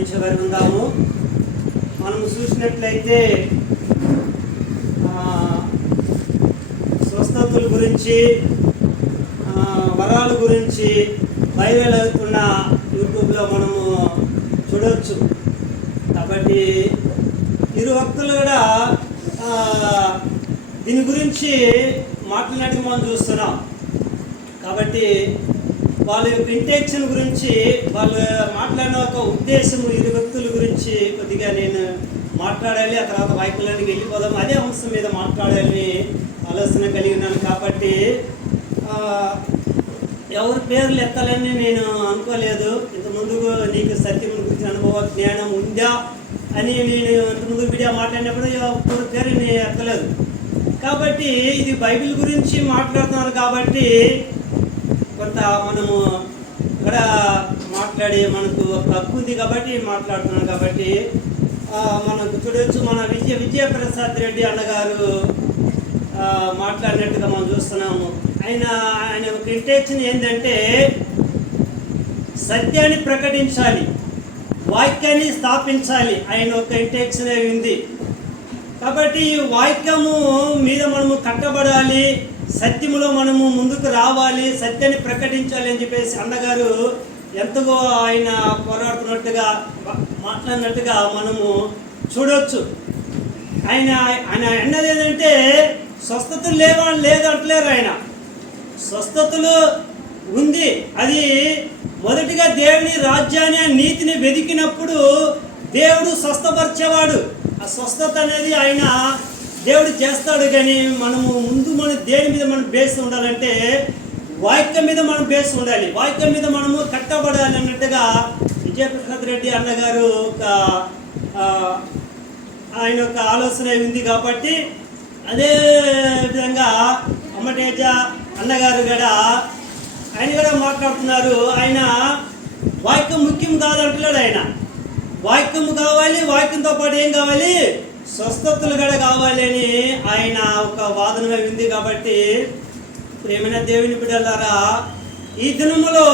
ధ్యానించబడి ఉందాము. మనం చూసినట్లయితే స్వస్థతల గురించి, వరాల గురించి వైరల్ అవుతున్న యూట్యూబ్లో మనము చూడవచ్చు. కాబట్టి ఇరు భక్తులు కూడా దీని గురించి మాట్లాడినట్టు మనం చూస్తున్నాం. కాబట్టి వాళ్ళ యొక్క ఇంటెన్షన్ గురించి, వాళ్ళు మాట్లాడిన ఒక ఉద్దేశం, ఇరు వ్యక్తుల గురించి కొద్దిగా నేను మాట్లాడాలి. ఆ తర్వాత వాక్యానికి వెళ్ళిపోదాం. అదే అంశం మీద మాట్లాడాలని ఆలోచన కలిగి ఉన్నాను. కాబట్టి ఎవరి పేర్లు ఎత్తాలని నేను అనుకోలేదు. ఇంతకుముందు నీకు సత్యం గురించి అనుభవ జ్ఞానం ఉందా అని నేను ఇంతకుముందు వీడియో మాట్లాడినప్పుడు ఎవరి పేరు నేను ఎత్తలేదు. కాబట్టి ఇది బైబిల్ గురించి మాట్లాడుతున్నారు. కాబట్టి కొంత మనము ఇక్కడ మాట్లాడే మనకు హక్కు ఉంది కాబట్టి మాట్లాడుతున్నాం. కాబట్టి మనకు చూడవచ్చు, మన విజయప్రసాద్ రెడ్డి అన్నగారు మాట్లాడినట్టుగా మనం చూస్తున్నాము. ఆయన ఒక ఇంటెన్షన్ ఏంటంటే సత్యాన్ని ప్రకటించాలి, వాక్యాన్ని స్థాపించాలి. ఆయన ఒక ఇంటెన్షన్ ఉంది. కాబట్టి ఈ వాక్యము మీద మనము కట్టబడాలి, సత్యములో మనము ముందుకు రావాలి, సత్యాన్ని ప్రకటించాలి అని చెప్పేసి అన్నగారు ఎంతగో ఆయన పోరాడుతున్నట్టుగా మాట్లాడినట్టుగా మనము చూడవచ్చు. ఆయన అన్నది ఏంటంటే స్వస్థతలు లేదంటలేరు. ఆయన స్వస్థతలు ఉంది. అది మొదటిగా దేవుని రాజ్యాన్ని, నీతిని వెతికినప్పుడు దేవుడు స్వస్థపరిచేవాడు. ఆ స్వస్థత అనేది ఆయన దేవుడు చేస్తాడు. కానీ మనము ముందు దేని మీద మనం బేస్ ఉండాలంటే వాక్యం మీద మనం బేస్ ఉండాలి, వాక్యం మీద మనము కట్టబడాలి అన్నట్టుగా విజయప్రసాద్ రెడ్డి అన్నగారు ఆయన యొక్క ఆలోచన ఉంది. కాబట్టి అదే విధంగా అమ్మటేజ అన్నగారు కూడా ఆయన కూడా మాట్లాడుతున్నారు. ఆయన వాక్యం ముఖ్యం కాదంటున్నాడు. ఆయన వాక్యం కావాలి, వాక్యంతో పాటు ఏం కావాలి, స్వస్థతలు కూడా కావాలి అని ఆయన ఒక వాదన ఉంది. కాబట్టి ప్రేమైన దేవుని బిడ్డలారా, ఈ దినములో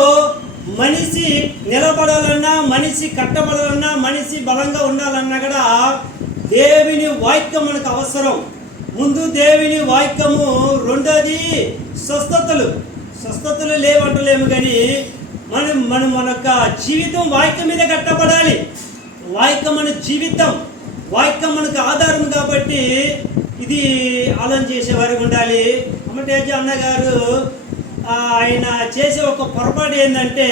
మనిషి నిలబడాలన్నా, మనిషి కట్టబడాలన్నా, మనిషి బలంగా ఉండాలన్నా కూడా దేవుని వాక్యం మనకు అవసరం. ముందు దేవుని వాక్యము, రెండోది స్వస్థతలు లేవంటలేము. కానీ మన యొక్క జీవితం వాక్యం మీద కట్టబడాలి. వాక్యం మన జీవితం, వాక్యం మనకు ఆధారం. కాబట్టి ఇది ఆలోచన చేసేవారికి ఉండాలి. అమ్మటేజ అన్నగారు ఆయన చేసే ఒక పొరపాటు ఏంటంటే,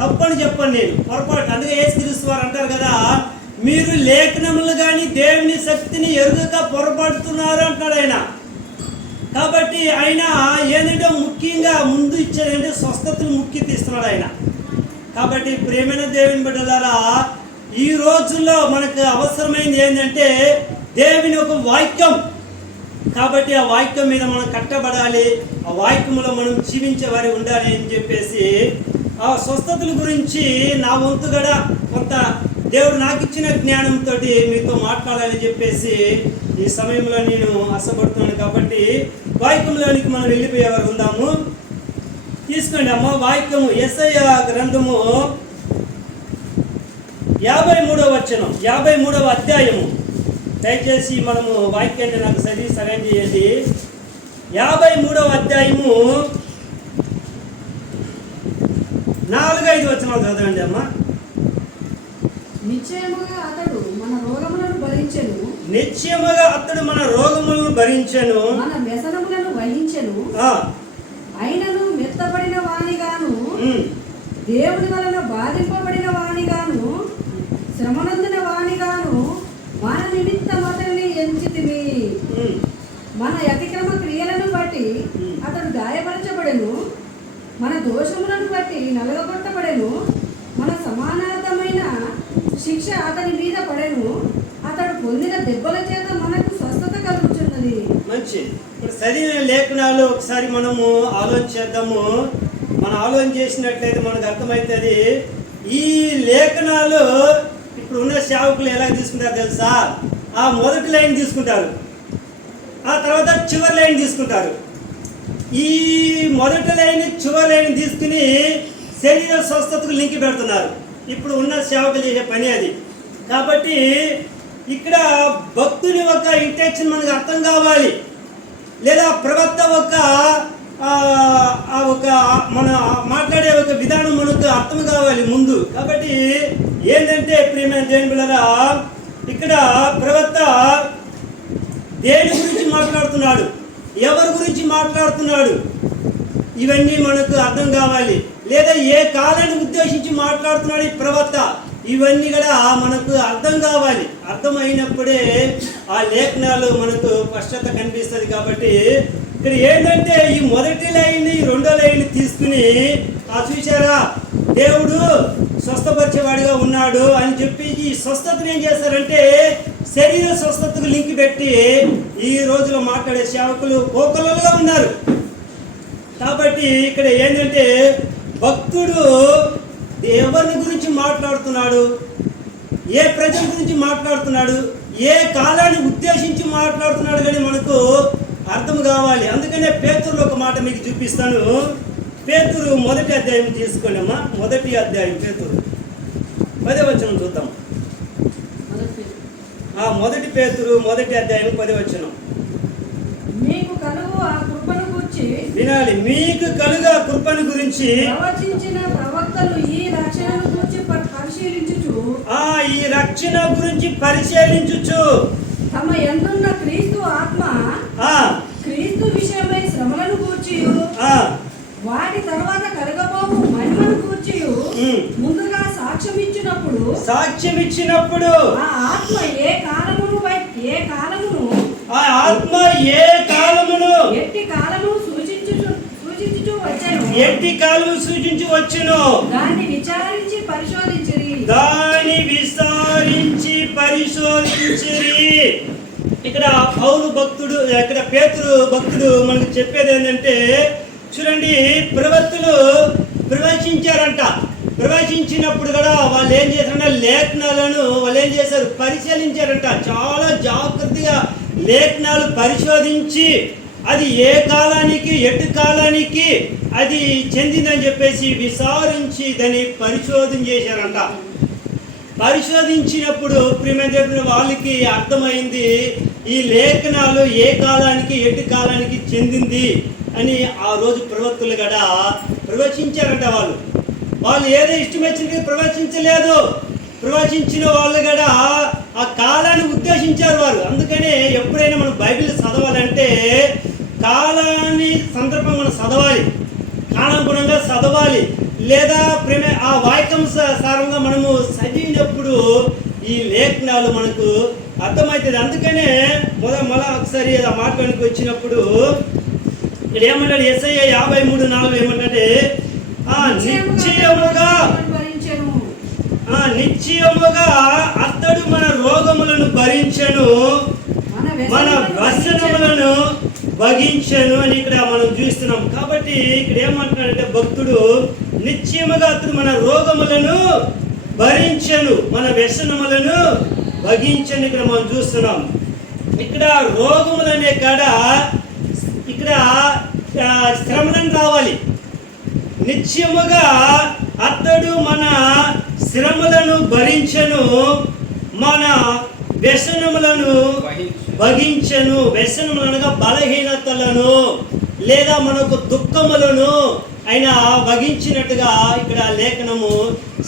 తప్పని చెప్పండి నేను, పొరపాటు. అందుకే యేసుక్రీస్తు వారు అంటారు కదా, మీరు లేఖనములు కానీ దేవుని శక్తిని ఎరుగక పొరపడుతున్నారు అంటాడు ఆయన. కాబట్టి ఆయన ఏంటంటే ముఖ్యంగా ముందు ఇచ్చేదంటే స్వస్థతలు ముఖ్యత ఇస్తున్నాడు ఆయన. కాబట్టి ప్రేమైన దేవుని బిడ్డలారా, ఈ రోజుల్లో మనకు అవసరమైంది ఏంటంటే దేవుని ఒక వాక్యం. కాబట్టి ఆ వాక్యం మీద మనం కట్టబడాలి, ఆ వాక్యంలో మనం జీవించే వారి ఉండాలి అని చెప్పేసి ఆ స్వస్థతల గురించి నా వంతుగా కొంత దేవుడు నాకు ఇచ్చిన జ్ఞానంతో మీతో మాట్లాడాలని చెప్పేసి ఈ సమయంలో నేను ఆశపడుతున్నాను. కాబట్టి వాక్యంలోనికి మనం వెళ్ళిపోయేవారు ఉందాము. తీసుకోండి అమ్మ వాక్యము, యెషయా గ్రంథము 53వ వచనం, 53వ అధ్యాయము. దయచేసి మనము వాక్యాన్ని నాకు చదివి సహాయం చేయండి. 53వ అధ్యాయము 4-5 వచనాలు చదవండి అమ్మ. నిశ్చయముగా అతడు మన రోగములను భరించెను, మన వ్యసనములను వహించెను. అయినను మెత్తబడిన వానిగాను, దేవుని వలన బాధింపబడిన వానిగాను, శ్రమనందిన వానిగాను మన నిమిత్తం అతన్ని ఎంచితివి. మన అతిక్రమ క్రియలను బట్టి అతడు గాయపరచబడెను, మన దోషములను బట్టి నలగగొట్టబడెను. మన సమానార్థమైన శిక్ష అతని మీద పడెను, అతడు పొందిన దెబ్బల చేత మనకు స్వస్థత కలుగుతున్నది. మంచి. ఇప్పుడు చదివిన లేఖనాలు ఒకసారి మనము ఆలోచన చేద్దాము. మనం ఆలోచన చేసినట్లయితే మనకు అర్థమవుతుంది. ఈ లేఖనాలు ఇప్పుడు ఉన్న సేవకులు ఎలా తీసుకుంటారు తెలుసా? ఆ మొదటి లైన్ తీసుకుంటారు, ఆ తర్వాత చివరి లైన్ తీసుకుంటారు. ఈ మొదటి లైన్ చివరి లైన్ తీసుకుని శరీర స్వస్థతకు లింక్ పెడుతున్నారు. ఇప్పుడు ఉన్న సేవకులు చేసే పని అది. కాబట్టి ఇక్కడ భక్తుని యొక్క ఇంటెన్షన్ మనకు అర్థం కావాలి, లేదా ప్రవక్త ఒక మన మాట్లాడే ఒక విధానం మనకు అర్థం కావాలి ముందు. కాబట్టి ఏంటంటే ప్రియమైన దేవుని బిడ్డలారా, ఇక్కడ ప్రవక్త దేని గురించి మాట్లాడుతున్నాడు, ఎవరి గురించి మాట్లాడుతున్నాడు, ఇవన్నీ మనకు అర్థం కావాలి. లేదా ఏ కాలాన్ని ఉద్దేశించి మాట్లాడుతున్నాడు ఈ ప్రవక్త, ఇవన్నీ కూడా మనకు అర్థం కావాలి. అర్థమైనప్పుడే ఆ లేఖనాలు మనకు స్పష్టత కనిపిస్తుంది. కాబట్టి ఇక్కడ ఏంటంటే ఈ మొదటి లైన్ రెండో లైన్ తీసుకుని చూసారా, దేవుడు స్వస్థపరిచేవాడిగా ఉన్నాడు అని చెప్పి ఈ స్వస్థతను ఏం చేస్తారంటే శరీర స్వస్థతకు లింక్ పెట్టి ఈ రోజులో మాట్లాడే సేవకులు కోకొల్లలుగా ఉన్నారు. కాబట్టి ఇక్కడ ఏంటంటే భక్తుడు ఎవరిని గురించి మాట్లాడుతున్నాడు, ఏ ప్రజల గురించి మాట్లాడుతున్నాడు, ఏ కాలాన్ని ఉద్దేశించి మాట్లాడుతున్నాడు కానీ మనకు అర్థం కావాలి. అందుకనే పేతురులో ఒక మాట మీకు చూపిస్తాను. పేతురు 1వ అధ్యాయం తీసుకోండి అమ్మా. 1వ అధ్యాయం పేతురు 10వ వచనం చూద్దాం. 1 పేతురు 1వ అధ్యాయం 10వ వచనం. మీకు కలుగు ఆ కృపను గురించి వినాలి. మీకు కలుగు ఆ కృపను గురించి ప్రవచించిన ప్రవక్తలు ఈ రక్షణను గురించి పరిశీలించుచు ఈ రక్షణ గురించి పరిశీలించుచు తమ యందున్న క్రీస్తు ఆత్మ క్రీస్తు విషయమై శ్రమలను గూర్చి వాటి తర్వాత కలగబోవు మహిమను గూర్చి ముందుగా సాక్ష్యం ఇచ్చినప్పుడు ఆ ఆత్మ ఏ కాలమును ఎట్టి కాలము సూచించు వచ్చును దాన్ని విచారించి పరిశోధించిరి. ఇక్కడ పౌలు భక్తుడు, ఇక్కడ పేతురు భక్తుడు మనకు చెప్పేది ఏంటంటే చూడండి, ప్రవక్తలు ప్రవచించారంట. ప్రవచించినప్పుడు కూడా వాళ్ళు ఏం చేశారంటే లేఖనాలను వాళ్ళు ఏం చేశారు, పరిశీలించారంట. చాలా జాగ్రత్తగా లేఖనాలు పరిశోధించి అది ఏ కాలానికి ఎటు కాలానికి అది చెందిందని చెప్పేసి విచారించి దాన్ని పరిశోధన చేశారంట. పరిశోధించినప్పుడు ప్రియమైన వాళ్ళకి అర్థమైంది ఈ లేఖనాలు ఏ కాలానికి ఎటు కాలానికి చెందింది అని. ఆ రోజు ప్రవక్తలు కూడా ప్రవచించారంట. వాళ్ళు ఏదో ఇష్టం వచ్చినట్టు ప్రవచించలేదు. ప్రవచించిన వాళ్ళు కూడా ఆ కాలాన్ని ఉద్దేశించారు వారు. అందుకనే ఎప్పుడైనా మనం బైబిల్ చదవాలంటే కాలాన్ని సందర్భం మనం చదవాలి, కాలానుగుణంగా చదవాలి. లేదా ఆ వాక్యం సారంగా మనము చదివినప్పుడు ఈ లేఖనాలు మనకు అర్థమవుతుంది. అందుకనే మళ్ళా ఒకసారి ఆ మాట్లాడానికి వచ్చినప్పుడు ఇక్కడ ఏమంటాడు, యెషయా 53:4 ఏమంటే నిశ్చయముగా అతడు మన రోగములను భరించెను, మన వ్యసనములను భగించెను అని ఇక్కడ మనం చూస్తున్నాం. కాబట్టి ఇక్కడ ఏమంటున్నాడంటే భక్తుడు నిశ్చయముగా అతడు మన రోగములను భరించెను, మన వ్యసనములను భగించెను ఇక్కడ మనం చూస్తున్నాం. ఇక్కడ రోగములనే కాడ ఇక్కడ శ్రమలను రావాలి. నిశ్చయముగా అతడు మన శ్రమలను భరించెను, మన వ్యసనములను భగించెను. వ్యసనములనగా బలహీనతలను లేదా మనకు దుఃఖములను ఆయన భగించినట్టుగా ఇక్కడ లేఖనము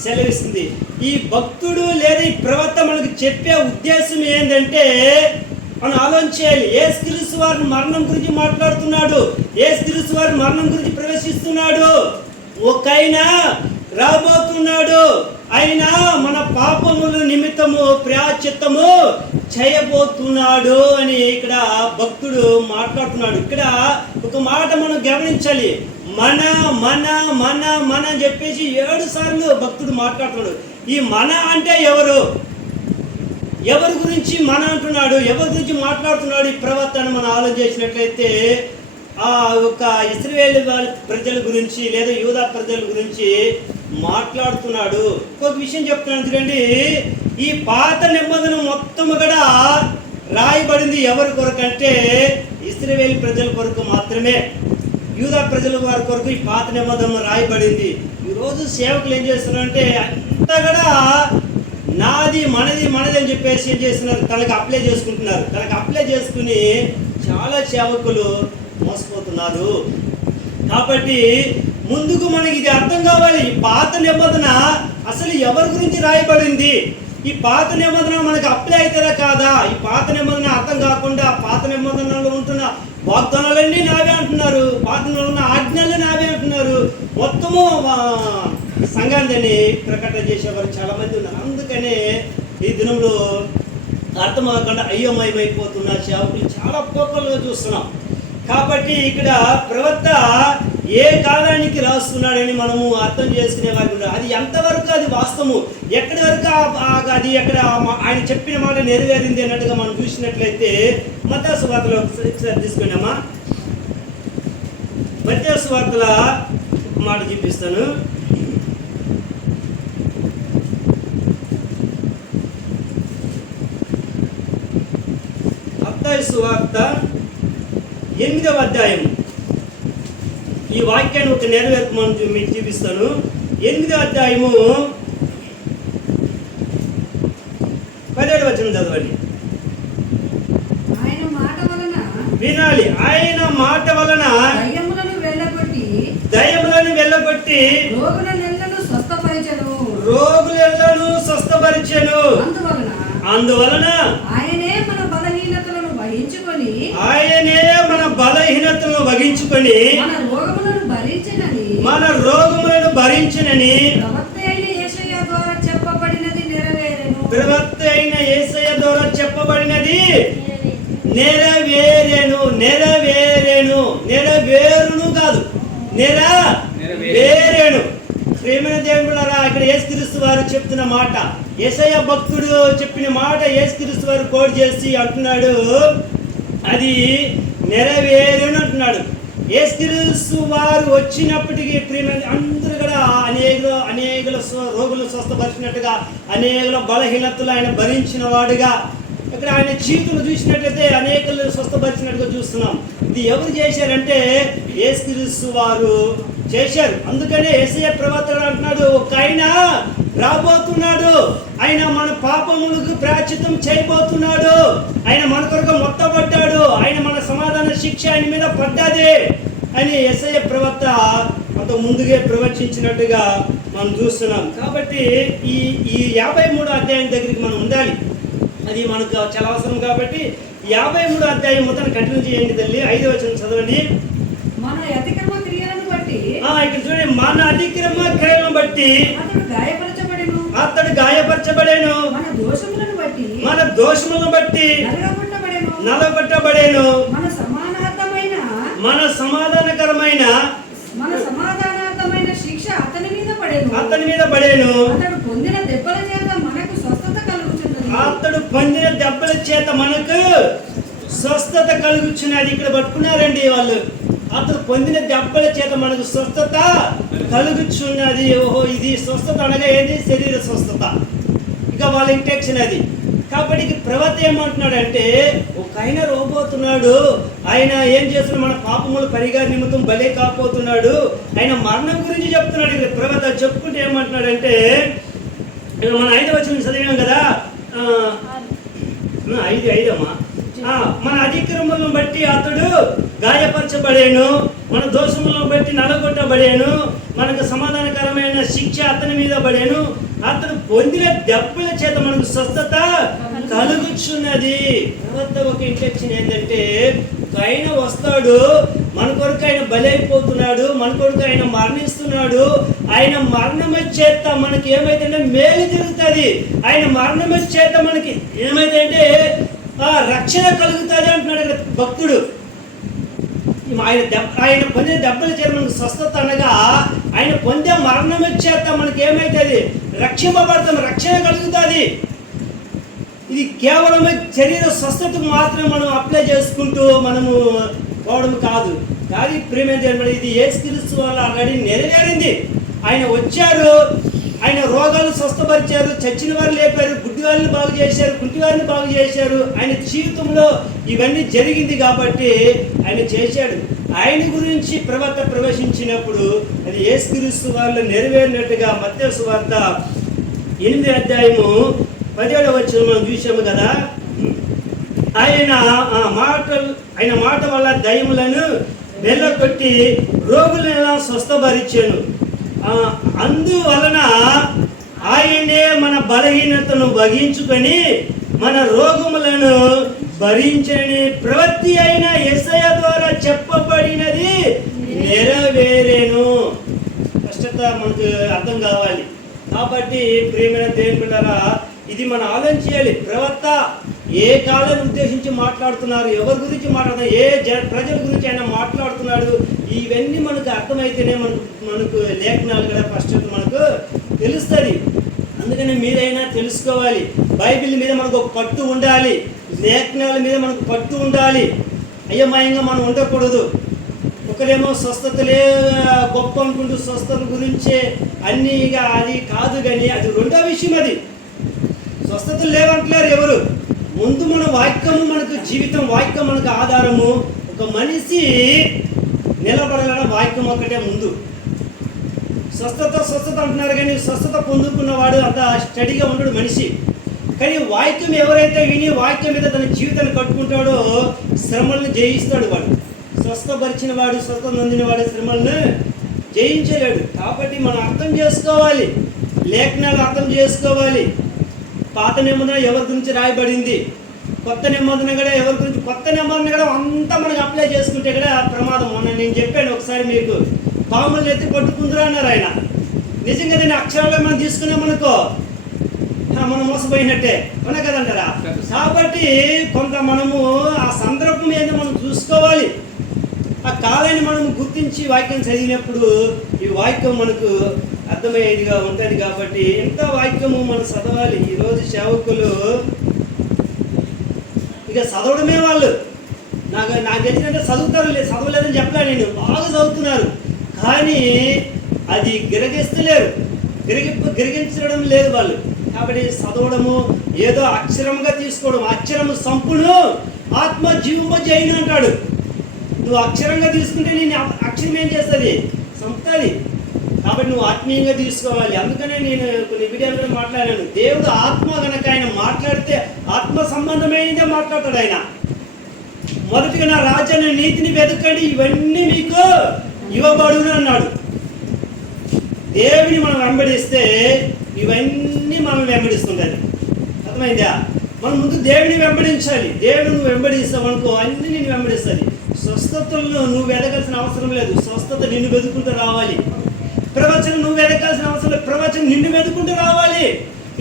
సెలవిస్తుంది. ఈ భక్తుడు లేదా ఈ ప్రవక్త మనకు చెప్పే ఉద్దేశం ఏంటంటే మనం ఆలోచించాలి. యేసుక్రీస్తు వారి మరణం గురించి మాట్లాడుతున్నాడు, యేసుక్రీస్తు వారి మరణం గురించి ప్రవేశిస్తున్నాడు. ఒకైన రాబోతున్నాడు, ఆయన మన పాపముల నిమిత్తము ప్రాయశ్చిత్తము చేయబోతున్నాడు అని ఇక్కడ భక్తుడు మాట్లాడుతున్నాడు. ఇక్కడ ఒక మాట మనం గమనించాలి. మన మన మన మన అని చెప్పేసి 7 సార్లు భక్తుడు మాట్లాడుతున్నాడు. ఈ మన అంటే ఎవరు, ఎవరి గురించి మన అంటున్నాడు, ఎవరి గురించి మాట్లాడుతున్నాడు ఈ ప్రవర్తన మనం ఆలోచన చేసినట్లయితే ఆ ఒక ఇశ్రాయేలు ప్రజల గురించి లేదా యూదా ప్రజల గురించి మాట్లాడుతున్నాడు. ఒక విషయం చెప్తున్నాను చూడండి, ఈ పాత నిబంధన మొత్తం కూడా రాయబడింది ఎవరి కొరకు అంటే ఇశ్రాయేలు ప్రజల కొరకు మాత్రమే. యూదా ప్రజల వారి కొరకు ఈ పాత నిబంధన రాయబడింది. ఈరోజు సేవకులు ఏం చేస్తున్నారంటే అంతా కూడా నాది మనది మనది అని చెప్పేసి ఏం చేస్తున్నారు, తనకు అప్లై చేసుకుంటున్నారు. తనకు అప్లై చేసుకుని చాలా సేవకులు మోసపోతున్నారు. కాబట్టి ముందుకు మనకి ఇది అర్థం కావాలి. ఈ పాత నిబంధన అసలు ఎవరి గురించి రాయబడింది, ఈ పాత నిబంధన మనకు అప్లై అవుతుందా కాదా, ఈ పాత నిబంధన అర్థం కాకుండా పాత నిబంధనలో ఉంటున్న వాగ్దానాలన్నీ నావే అంటున్నారు, పాత నిబంధన ఆజ్ఞలు నావే అంటున్నారు. మొత్తము సంఘాన్ని ప్రకటన చేసేవారు చాలా మంది ఉన్నారు. అందుకనే ఈ దినంలో అర్థం కాకుండా అయ్యోమయమైపోతున్న సేవకులు చాలా పోకలుగా చూస్తున్నాం. కాబట్టి ఇక్కడ ప్రవక్త ఏ కాలానికి రాస్తున్నాడని మనము అర్థం చేసుకునే వారికి ఉండాలి. అది ఎంతవరకు అది వాస్తవము, ఎక్కడి వరకు అది ఎక్కడ ఆయన చెప్పిన మాట నెరవేరింది అన్నట్టుగా మనం చూసినట్లయితే మత్తయి సువార్తలో ఒకసారి తీసుకోండి అమ్మా. మత్తయి సువార్తల మాట చూపిస్తాను. మత్తయి సువార్త 8వ అధ్యాయం. ఈ వాక్యాన్ని ఒక నెరవేర్పు మనం మీకు చూపిస్తాను. 8వ అధ్యాయము 17వ వచనం చదవండి. వినాలి. ఆయన మాట వలన దయ్యములను వెళ్ళగొట్టి రోగులను స్వస్థపరిచెను. అందువలన ఆయనే మన బలహీనతలను వహించుకొని మన రోగములను భరించినని ప్రవక్త అయిన యేసయ్య ద్వారా చెప్పబడినది నెరవేరును కాదు, నెరవేరేను. ప్రేమైన దేవులారా, ఇక్కడ యేసుక్రీస్తు వారు చెప్తున్న మాట, యేసయ్య భక్తుడు చెప్పిన మాట యేసుక్రీస్తు వారు కోట్ చేసి అంటున్నాడు, అది నెరవేరును అంటున్నాడు. యేసుక్రీస్తు వారు వచ్చినప్పటికీ ప్రేమైన అందరూ కూడా అనేకుల రోగులను స్వస్థపరిచినట్టుగా, అనేకుల బలహీనతలు ఆయన భరించిన వాడుగా, ఇక్కడ ఆయన జీవితంలో చూసినట్లయితే అనేకులను స్వస్థపరిచినట్టుగా చూస్తున్నాం. ఇది ఎవరు చేశారంటే యేసుక్రీస్తు వారు చేశారు. అందుకనే యేసయ్య ప్రవక్త అంటున్నాడు, ఒక ఆయన రాబోతున్నాడు, ఆయన మన పాపములకు ప్రాయశ్చిత్తం చేయబోతున్నాడు, ఆయన మన కొరకు మొత్తపడ్డాడు, ఆయన మన సమాధాన శిక్ష ఆయన మీద పడ్డది అని యేసయ్య ప్రవక్త అంత ముందుగా ప్రవచించినట్టుగా మనం చూస్తున్నాం. కాబట్టి ఈ 53వ అధ్యాయం దగ్గరికి మనం ఉండాలి, అది మనకు చాలా అవసరం. కాబట్టి 53వ అధ్యాయం మొత్తం కంటిన్యూ చేయండి తల్లి. 5వ వచనం చదవండి. ఇక్కడ చూడండి, మన అతిక్రమ క్రియలను బట్టి అతడు గాయపరచబడేను, మన దోషములను బట్టి నలగొట్టబడేను, మన సమాధానకరమైన శిక్ష అతని మీద పడేను. అతడు పొందిన దెబ్బల చేత మనకు స్వస్థత కలుగుచున్నది. ఇక్కడ పట్టుకున్నారండి వాళ్ళు. అతడు పొందిన దెబ్బల చేత మనకు స్వస్థత కలుగుచున్నది. ఓహో, ఇది స్వస్థత అనగా ఏంటి? శరీర స్వస్థత. ఇక వాళ్ళ ఇంటెక్షన్ అది. కాబట్టి ప్రవక్త ఏమంటున్నాడంటే, ఒక ఆయన రోబోతున్నాడు, ఆయన ఏం చేస్తున్నాడు, మన పాపములు పరిహార నిమిత్తం బలే కాపోతున్నాడు, ఆయన మరణం గురించి చెప్తున్నాడు. ఇక్కడ ప్రవక్త చెప్పుకుంటే ఏమంటున్నాడంటే, మన 5వ వచనం చదివాం కదా, 5 మన అతిక్రమలను బట్టి అతడు గాయపరచబడేను, మన దోషములను బట్టి నలగొట్టబడేను, మనకు సమాధానకరమైన శిక్ష అతని మీద పడేను, అతడు పొందిన దెబ్బల చేత మనకు స్వస్థత కలుగుచున్నది. తర్వాత ఒక ఇంటెక్షన్ ఏంటంటే, ఆయన వస్తాడు, మన కొరకు ఆయన బలైపోతున్నాడు, మన కొరకు ఆయన మరణిస్తున్నాడు, ఆయన మరణం చేత మనకి ఏమైతే మేలు జరుగుతుంది, ఆయన మరణం చేత మనకి ఏమైతే రక్షణ కలుగుతుంది అంటున్నాడు భక్తుడు. ఆయన పొందే దెబ్బల చేత మనకు స్వస్థత అనగా, ఆయన పొందే మరణం చేత మనకి ఏమైతుంది, రక్షింపబడతాం, రక్షణ కలుగుతుంది. ఇది కేవలం శరీర స్వస్థతకు మాత్రం మనం అప్లై చేసుకుంటూ మనము పోవడం కాదు. కానీ ప్రేమ ఇది యేసుక్రీస్తు వల్ల ఆల్రెడీ నెరవేరింది. ఆయన వచ్చారు, ఆయన రోగాలు స్వస్థపరిచారు, చచ్చిన వారు లేపారు, గుడ్డి వారిని బాగు చేశారు, కుంటి వారిని బాగు చేశారు. ఆయన జీవితంలో ఇవన్నీ జరిగింది కాబట్టి ఆయన చేశాడు. ఆయన గురించి ప్రవక్త ప్రవేశించినప్పుడు అది యేసుక్రీస్తు వారిలో నెరవేరినట్టుగా మత్తయి సువార్త 8వ అధ్యాయము 17వ వచనం మనం చూసాము కదా. ఆయన మాట వల్ల దయ్యములను వెళ్ళగొట్టి రోగులను ఎలా స్వస్థపరిచాను. అందువలన ఆయనే మన బలహీనతను వహించుకొని మన రోగములను భరించని ప్రవృత్తి అయిన యేసయ్య ద్వారా చెప్పబడినది నెరవేరేను. స్పష్టత మనకు అర్థం కావాలి. కాబట్టి ప్రియమైన దేవుని బిడ్డలారా, ఇది మనం ఆలోచన చేయాలి. ప్రవక్త ఏ కాలాన్ని ఉద్దేశించి మాట్లాడుతున్నారు, ఎవరి గురించి మాట్లాడుతున్నారు, ప్రజల గురించి ఆయన మాట్లాడుతున్నాడు, ఇవన్నీ మనకు అర్థమైతేనే మనకు లేఖనాలు కూడా స్పష్టత మనకు తెలుస్తుంది. అందుకని మీరైనా తెలుసుకోవాలి. బైబిల్ మీద మనకు ఒక పట్టు ఉండాలి, లేఖనాల మీద మనకు పట్టు ఉండాలి. అయ్యమయంగా మనం ఉండకూడదు. ఒకరేమో స్వస్థతలే గొప్ప అనుకుంటూ స్వస్థత గురించే అన్నీగా అది కాదు, కానీ అది రెండో విషయం. అది స్వస్థతలు లేవంటున్నారు ఎవరు. ముందు మన వాక్యము మనకు జీవితం, వాక్యం మనకు ఆధారము. ఒక మనిషి నిలబడాలన్న వాక్యం ఒకటే ముందు. స్వస్థత అంటున్నారు, కానీ స్వస్థత పొందుకున్నవాడు అంత స్టడీగా ఉండడు మనిషి. కానీ వాక్యం ఎవరైతే విని వాక్యం మీద తన జీవితాన్ని కట్టుకుంటాడో శ్రమలను జయిస్తాడు. వాడు స్వస్థపరిచిన వాడు, స్వస్థత నొందిన వాడు శ్రమలను జయించలేడు. కాబట్టి మనం అర్థం చేసుకోవాలి, లేఖనాలు అర్థం చేసుకోవాలి. పాత నిబంధన ఎవరి గురించి రాయబడింది, కొత్త నిబంధన కూడా ఎవరి గురించి, కొత్త నిబంధన కూడా అంతా మనకు అప్లై చేసుకుంటే కూడా ప్రమాదం. మొన్న నేను చెప్పాను ఒకసారి మీకు, పాములను ఎత్తి పట్టుకుందరు అన్నారు ఆయన. నిజంగా దీన్ని అక్షరాల్లో మనం తీసుకున్నామనుకో మనం మోసపోయినట్టే ఉన్నా కదంటారా. కాబట్టి కొంత మనము ఆ సందర్భం ఏదో మనం చూసుకోవాలి. ఆ కాలాన్ని మనం గుర్తించి వాక్యం చదివినప్పుడు ఈ వాక్యం మనకు అర్థమయ్యేదిగా ఉంటుంది. కాబట్టి ఎంత వాక్యము మనం చదవాలి. ఈరోజు సేవకులు ఇక చదవడమే వాళ్ళు. నాకు తెలిసినంటే చదవలేదని చెప్పలే నేను, బాగా చదువుతున్నారు, కానీ అది గిరగించడం లేదు వాళ్ళు. కాబట్టి చదవడము ఏదో అక్షరముగా తీసుకోవడం, అక్షరము సంపును ఆత్మ జీవము జైను అంటాడు. నువ్వు అక్షరంగా తీసుకుంటే నేను అక్షరం ఏం చేస్తుంది, సంపుతుంది. కాబట్టి నువ్వు ఆత్మీయంగా తీసుకోవాలి. అందుకనే నేను కొన్ని వీడియోలు కూడా మాట్లాడాను. దేవుడు ఆత్మ కనుక ఆయన మాట్లాడితే ఆత్మ సంబంధమైనదే మాట్లాడతాడు ఆయన. మొదటిగా నా రాజ్యాన్ని నీతిని వెతకండి, ఇవన్నీ మీకు ఇవ్వబడును అన్నాడు. దేవుని మనం వెంబడిస్తే ఇవన్నీ మనం వెంబడిస్తుంటాయి. అర్థమైందా? మనం ముందు దేవుని వెంబడించాలి. దేవుని నువ్వు వెంబడిస్తావు అనుకో, అన్ని నేను వెంబడిస్తుంది. స్వస్థతలను నువ్వు వెతకాల్సిన అవసరం లేదు, స్వస్థత నిన్ను వెతుకుంటూ రావాలి. ప్రవచనం నువ్వు వెతకాల్సిన అవసరం లేదు, ప్రవచనం నిన్ను వెతుకుంటూ రావాలి.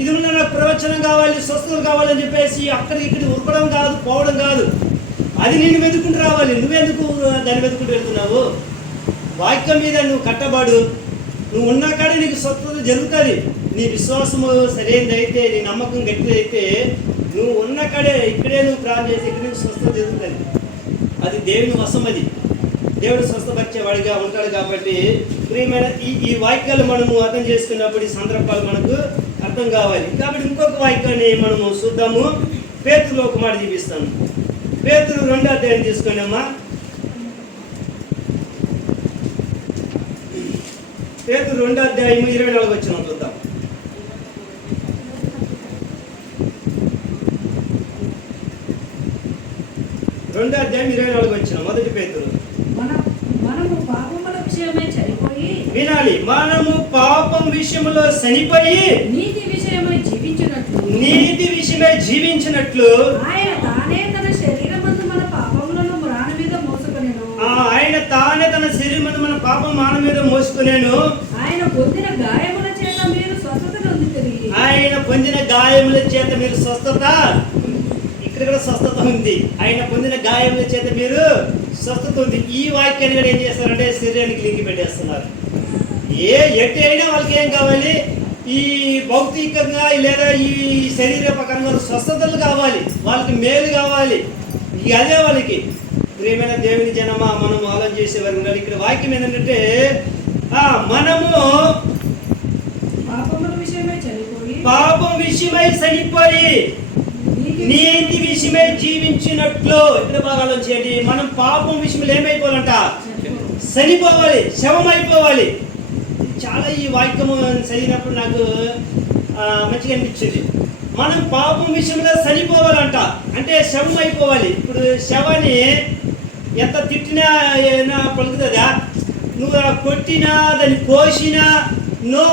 ఇది ఉన్న నాకు ప్రవచనం కావాలి, స్వస్థతలు కావాలని చెప్పేసి అక్కడికి ఇక్కడికి ఉరకడం కాదు, పోవడం కాదు. అది నిన్ను వెతుకుంటూ రావాలి. నువ్వెందుకు దాన్ని వెతుకుంటూ వెళ్తున్నావు? వాక్యం మీద నువ్వు కట్టబడు. నువ్వు ఉన్న కాడే నీకు స్వస్థత జరుగుతుంది. నీ విశ్వాసము సరైనదైతే, నీ నమ్మకం గట్టిదైతే, నువ్వు ఉన్న కాడే ఇక్కడే నువ్వు ప్రార్థన చేసి ఇక్కడ నుంచి స్వస్థత జరుగుతుంది. అది దేవుని వశం. అది దేవుడు స్వస్థపరిచేవాడిగా ఉంటాడు. కాబట్టి ప్రియమైన ఈ వాక్యాలు మనము అర్థం చేసుకున్నప్పుడు ఈ సందర్భాలు మనకు అర్థం కావాలి. కాబట్టి ఇంకొక వాక్యాన్ని మనము చూద్దాము. పేతురులో ఒక మాట చూపిస్తాను. పేతురు 2వ అధ్యాయం తీసుకోండి అమ్మా. పేతురు 2వ అధ్యాయం 24వ వచనం చూద్దాం. రెండో అధ్యాయం 24వ వచనం. మొదటి పేతురు. మనము పాపముల విషయమై చనిపోయి, వినాలి, మనము పాపం విషయంలో చనిపోయి నీతి విషయమై జీవించినట్లు ఆయన తానే తన శరీరమందు మన పాపములను మ్రాణ మీద మోసుకొనెను. ఆయన తానే తన శరీరమందు మన పాపం మాన మీద మోసుకొనెను. ఆయన పొందిన గాయముల చేత మీరు స్వస్థత పొందితిరి. ఆయన పొందిన గాయముల చేత మీరు స్వస్థత, ఇక్కడ కూడా స్వస్థత ఉంది. ఆయన పొందిన గాయముల చేత మీరు స్వస్థత ఉంది. ఈ వాక్యాన్ని కూడా ఏం చేస్తారంటే శరీరానికి లింక్ పెట్టేస్తున్నారు. ఎటు అయినా వాళ్ళకి ఏం కావాలి, ఈ భౌతికంగా లేదా ఈ శరీరపరంగా స్వస్థతలు కావాలి, వాళ్ళకి మేలు కావాలి. ఇక అదే వాళ్ళకి. ప్రియమైన దేవుని జనమా, మనం ఆలోచన చేసేవారు ఉండాలి. ఇక్కడ వాక్యం ఏంటంటే మనము పాపం విషయమై చనిపోయి నీతి విషయమై జీవించినట్లు. ఇక్కడ బాగా ఆలోచించండి. మనం పాపం విషయంలో ఏమైపోవాలంట, చనిపోవాలి, శవం అయిపోవాలి. చాలా ఈ వాక్యము చదివినప్పుడు నాకు మంచిగా అనిపించింది. మనం పాపం విషయంలో చనిపోవాలంట, అంటే శవం అయిపోవాలి. ఇప్పుడు శవాన్ని ఎంత తిట్టినా ఏమైనా పలుకుతుందా? నువ్వు కొట్టినా దాన్ని కోసినా నో,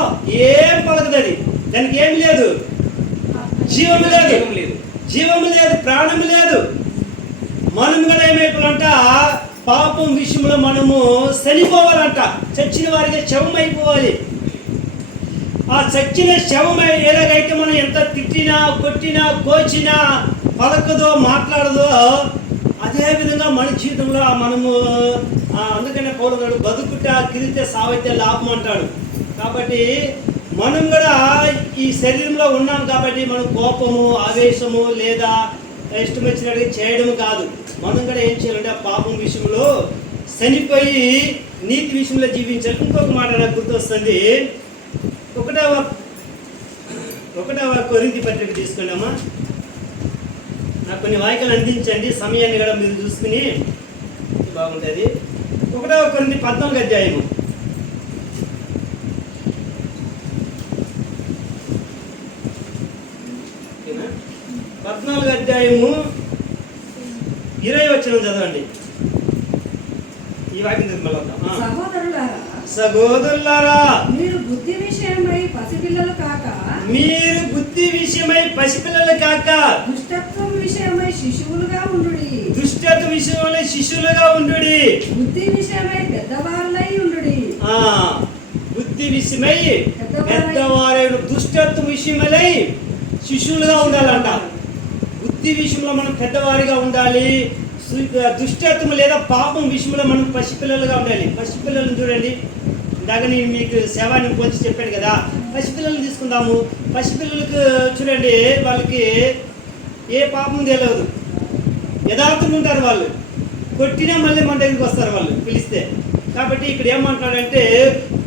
ఏం పలుకుతుంది, దానికి ఏమి లేదు, జీవము లేదు, జీవము లేదు, ప్రాణము లేదు. మనం కూడా ఏమైపోవాలంట, పాపం విషయంలో మనము చనిపోవాలంట, చచ్చిన వారికి శవం అయిపోవాలి. ఆ చచ్చిన శవం ఎలాగైతే మనం ఎంత తిట్టినా కొట్టినా కోచినా పలకదో మాట్లాడదో, అదే విధంగా మన జీవితంలో మనము అందుకనే పౌరుడు బతుకుట కిరితే సావైతే లాభం అంటాడు. కాబట్టి మనం కూడా ఈ శరీరంలో ఉన్నాం కాబట్టి మనం కోపము, ఆవేశము లేదా ఇష్టం వచ్చినట్టుగా చేయడం కాదు. మనం కూడా ఏం చేయాలంటే ఆ పాపం విషయంలో చనిపోయి నీతి విషయంలో జీవించాలి. ఇంకొక మాట నాకు గుర్తొస్తుంది. ఒకటవ కొరింథీ పత్రిక తీసుకోండి అమ్మా. నాకు కొన్ని వాక్యాలు అందించండి, సమయాన్ని కూడా మీరు చూసుకుని బాగుంటుంది. 1 కొరింథీ 14 అధ్యాయము. ఓకేనా? 14 అధ్యాయము 20 వచనం చదవండి. ఈ వాక్యం సహోదరులారా, మీరు బుద్ధి విషయమై పసిపిల్లలు కాక దుష్టత్వం విషయమై శిశువులుగా ఉండుడి. బుద్ధి విషయమై పెద్దవాళ్ళై ఉండుడి. బుద్ధి విషయమై పెద్దవారై, దుష్టత్వ విషయమై శిశువులుగా ఉండాలంట. బుద్ధి విషయంలో మనం పెద్దవారిగా ఉండాలి. దుష్టత్వం లేదా పాపం విషయంలో మనం పసిపిల్లలుగా ఉండాలి. పసిపిల్లలను చూడండి, ఇందాక నేను మీకు సేవాన్ని పోల్చి చెప్పాను కదా. పసిపిల్లలను తీసుకుందాము. పసిపిల్లలకు చూడండి, వాళ్ళకి ఏ పాపం తెలియదు, యథార్థంగా ఉంటారు వాళ్ళు. కొట్టినా మళ్ళీ మన దగ్గరికి వస్తారు వాళ్ళు పిలిస్తే. కాబట్టి ఇక్కడ ఏమంటున్నాడంటే,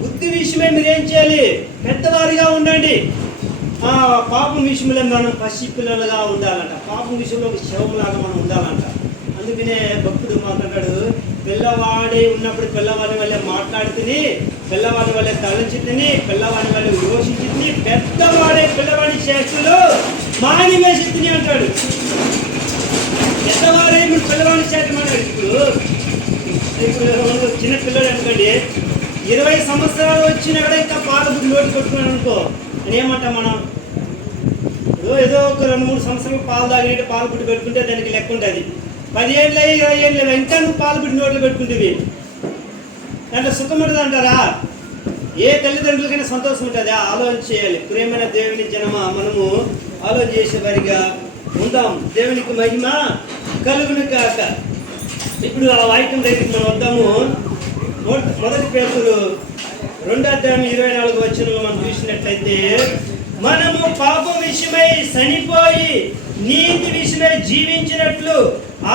బుద్ధి విషయమే మీరేం చేయాలి, పెద్దవారిగా ఉండండి. పాపం విషయంలో మనం పసిపిల్లలుగా ఉండాలంట. పాపం విషయంలో ఒక శవంలాగా మనం ఉండాలంట. అందుకనే భక్తుడు మాట్లాడాడు, పిల్లవాడి ఉన్నప్పుడు పిల్లవాడి వల్లే మాట్లాడుతుని, పిల్లవాడి వల్లే తలంచుతుని, పిల్లవాడి వల్లే యోచించుతుని, పెద్దవాడే పిల్లవాడి చేతులు మానివేసి అంటాడు. పెద్దవాడే మీరు పిల్లవాడి చేతి మాట్లాడు. ఇప్పుడు చిన్న పిల్లలు అనుకోండి, 20 సంవత్సరాలు వచ్చినా కూడా ఇంకా పాల బుద్ధి నోటి కొట్టుకున్నాను అనుకో, అని ఏమంటాం మనం? ఏదో ఒక 2-3 సంవత్సరాలు పాలు తాగినట్టు పాలు బుడ్డి పెట్టుకుంటే దానికి లెక్క ఉంటుంది. 10 ఏళ్ళు 20 ఏళ్ళు ఇంకా నువ్వు పాలు బుడ్డి నోట్లు పెట్టుకుంటుంది, దాంట్లో సుఖం ఉంటుంది అంటారా? ఏ తల్లిదండ్రులకైనా సంతోషం ఉంటుంది. ఆలోచన చేయాలి. ప్రేమైన దేవుని జనమా, మనము ఆలోచన చేసేవారిగా ఉందాం. దేవునికి మహిమ కలుగును కాక. ఇప్పుడు ఆ వాక్యం దగ్గరికి మనం వద్దాము. 1 పేతురు 2 అధ్యాయం 24 వచనంలో మనం చూసినట్లయితే, మనము పాపం విషయమై చనిపోయి నీతి విషయమై జీవించినట్లు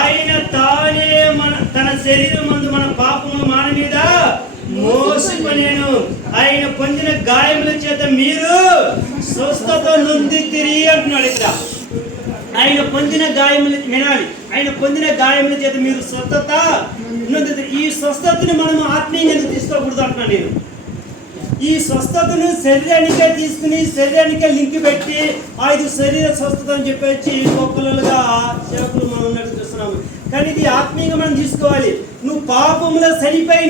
ఆయన తానే తన శరీరం మందు మన పాపము మన మీద మోసుకొనేను. ఆయన పొందిన గాయముల చేత మీరు స్వస్థత నొందితిరి అంటున్నాడు. ఇక్కడ ఆయన పొందిన గాయములు వినాలి. ఆయన పొందిన గాయముల చేత మీరు స్వస్థత నొందితిరి. ఈ స్వస్థతని మనం ఆత్మీయంగా తీసుకోకూడదు అంటున్నాను నేను. ఈ స్వస్థతను శరీరానికే తీసుకుని శరీరానికే లింక్ పెట్టి 5 శరీర స్వస్థత అని చెప్పేసి గొప్పలుగా సేవకులు మనం ఉన్నట్టు చూస్తున్నాము. కానీ ఇది ఆత్మీయంగా మనం తీసుకోవాలి. నువ్వు పాపంలో చనిపోయి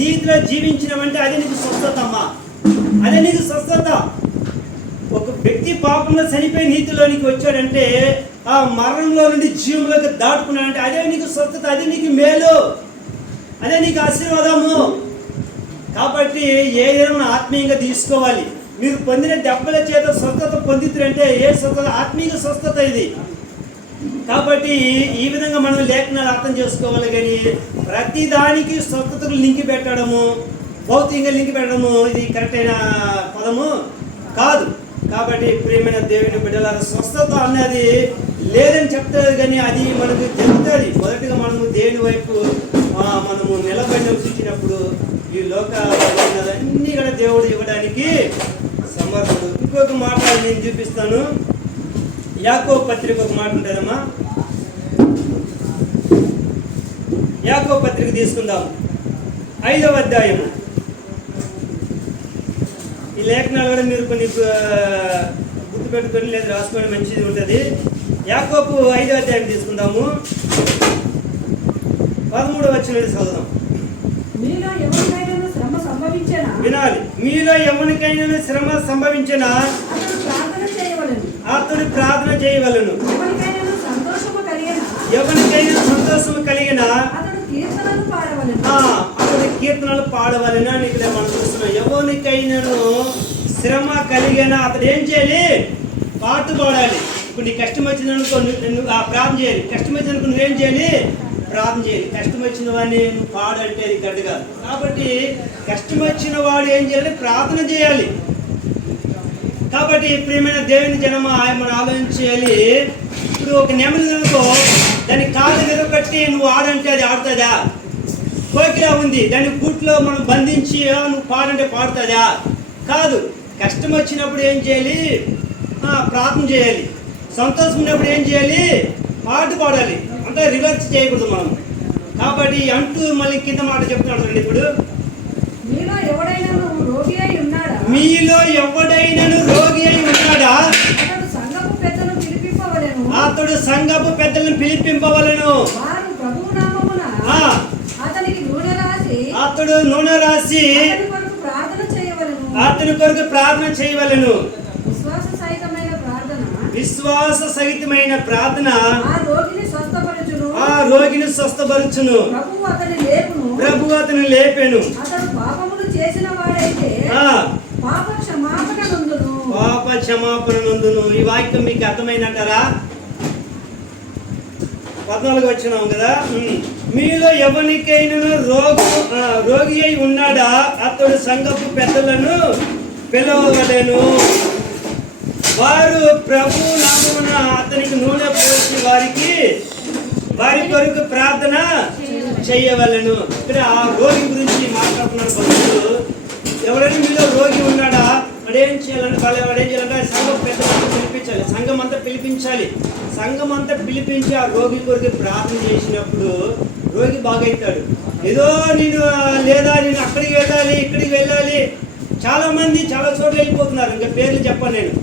నీతిలో జీవించినవంటే అదే నీకు స్వస్థత అమ్మా, అదే నీకు స్వస్థత. ఒక వ్యక్తి పాపంలో చనిపోయి నీతిలోనికి వచ్చాడంటే, ఆ మరణంలో నుండి జీవంలోకి దాటుకున్నాడంటే అదే నీకు స్వస్థత, అదే నీకు మేలు, అదే నీకు ఆశీర్వాదము. కాబట్టి ఏదైనా ఆత్మీయంగా తీసుకోవాలి. మీరు పొందిన దెబ్బల చేత స్వస్థత పొందితురంటే ఏ స్వస్థత? ఆత్మీయ స్వస్థత ఇది. కాబట్టి ఈ విధంగా మనం లేఖనాలు అర్థం చేసుకోవాలి. కానీ ప్రతి దానికి స్వస్థతకు లింక్ పెట్టడము, భౌతికంగా లింక్ పెట్టడము ఇది కరెక్ట్ అయిన పదము కాదు. కాబట్టి ప్రియమైన దేవుని బిడ్డలారా, స్వస్థత అన్నది లేదని చెప్తారు, కానీ అది మనకు జరుగుతుంది. మొదటిగా మనము దేవుని వైపు మనము నిలబడి చూసినప్పుడు ఈ లోకాలన్నీ కూడా దేవుడు ఇవ్వడానికి సమర్థుడు. ఇంకొక మాట నేను చూపిస్తాను. యాకోబు పత్రిక ఒక మాట ఉంటుందమ్మా. యాకోబు పత్రిక తీసుకుందాం. 5వ అధ్యాయము. ఈ లేఖనాలు కూడా మీరు కొన్ని గుర్తుపెట్టుకొని లేదా రాసుకోవడం మంచిది ఉంటుంది. యాకోబు 5వ అధ్యాయం తీసుకుందాము. 13వ వచనం చదువుదాం. మీలో ఎవరికైనా శ్రమ సంభవించినా వినాలి. మీలో ఎవరికైనా శ్రమ సంభవించినా అతడు ప్రార్థన చేయవలెను. అతడు ప్రార్థన చేయవలెను. ఎవరికైనా సంతోషము కలిగినా ఎవరికైనా సంతోషం కలిగినా అతడు కీర్తనలు పాడవలెను. అతడి కీర్తనలు పాడవలెను అని ఇక్కడ మనం చూస్తున్నాం. ఎవరికైనాను శ్రమ కలిగినా అతడు ఏం చేయాలి? పాటు పాడాలి. ఇప్పుడు నీ కష్టం వచ్చిందనుకో నువ్వు ప్రార్థన చేయాలి. కష్టం వచ్చిందనుకో నువ్వేం చేయాలి? ప్రార్థన చేయాలి. కష్టం వచ్చిన వాడిని నువ్వు పాడంటే అది కరెక్ట్ కాదు. కాబట్టి కష్టం వచ్చిన వాడు ఏం చేయాలి? ప్రార్థన చేయాలి. కాబట్టి ప్రియమైన దేవుని జనమ మనం ఆలోచించాలి. ఇప్పుడు ఒక నెమలి అనుకో, దాని కాళ్ళు విరగొట్టి నువ్వు ఆడంటే అది ఆడుతుందా? కోకిలా ఉంది, దాని గూట్లో మనం బంధించి నువ్వు పాడంటే పాడుతుందా? కాదు. కష్టం వచ్చినప్పుడు ఏం చేయాలి? ప్రార్థన చేయాలి. సంతోషం ఉన్నప్పుడు ఏం చేయాలి? పాట పాడాలి. అంటే రివర్స్ చేయకూడదు మనం. కాబట్టి అంటూ మళ్ళీ కింద మాట చెప్తున్నాడు చూడండి. ఇప్పుడు మీలో ఎవడైనా రోగి అయి ఉన్నాడా? మీలో ఎవడైనాను రోగి అయి ఉన్నాడా? అతడు సంఘపు పెద్దలను పిలిపింపవలెను. అతడు సంఘపు పెద్దలను పిలిపింపవలెను. వారు ప్రభువు నామమున అతనికి నూనె రాసి అతడు నూనె రాసి అతని కొరకు ప్రార్థన చేయవలెను. అతని కొరకు ప్రార్థన చేయవలెను. విశ్వాస సహితమైన ప్రార్థన విశ్వాస సహితమైన ప్రార్థన ఆ రోగిని స్వస్థపరచును. ఆ రోగిని స్వస్థపరచును. ప్రభువు అతని లేపును. ప్రభు అతను లేపెను. అతడు పాపములు చేసిన వాడైతే పాప క్షమాపణ నందును. పాప క్షమాపణ నందును. ఈ వాక్యం మీకు అర్థమైందంటారా? 14 వచ్చినాం కదా. మీలో ఎవరికైనా రోగి అయి ఉన్నాడా? అతడు సంఘపు పెద్దలను పిలవవలెను. వారు ప్రభు నామమున అతనికి నూనె పోసి వారి కొరకు ప్రార్థన చేయవలెను. ఇక్కడ ఆ రోగి గురించి మాట్లాడుతున్నారు భక్తులు. ఎవరైనా మీలో రోగి ఉన్నాడా? వాడేం చేయాలంటే వాడేం చేయాలంటే సంఘం పెద్దలంతా పిలిపించాలి. సంఘం అంతా పిలిపించాలి. సంఘం అంతా పిలిపించి ఆ రోగి కొరకు ప్రార్థన చేసినప్పుడు రోగి బాగవుతాడు. ఏదో నేను అక్కడికి వెళ్ళాలి, ఇక్కడికి వెళ్ళాలి. చాలా మంది చాలా చోట్ల వెళ్ళిపోతున్నారు. ఇంకా పేర్లు చెప్పను నేను.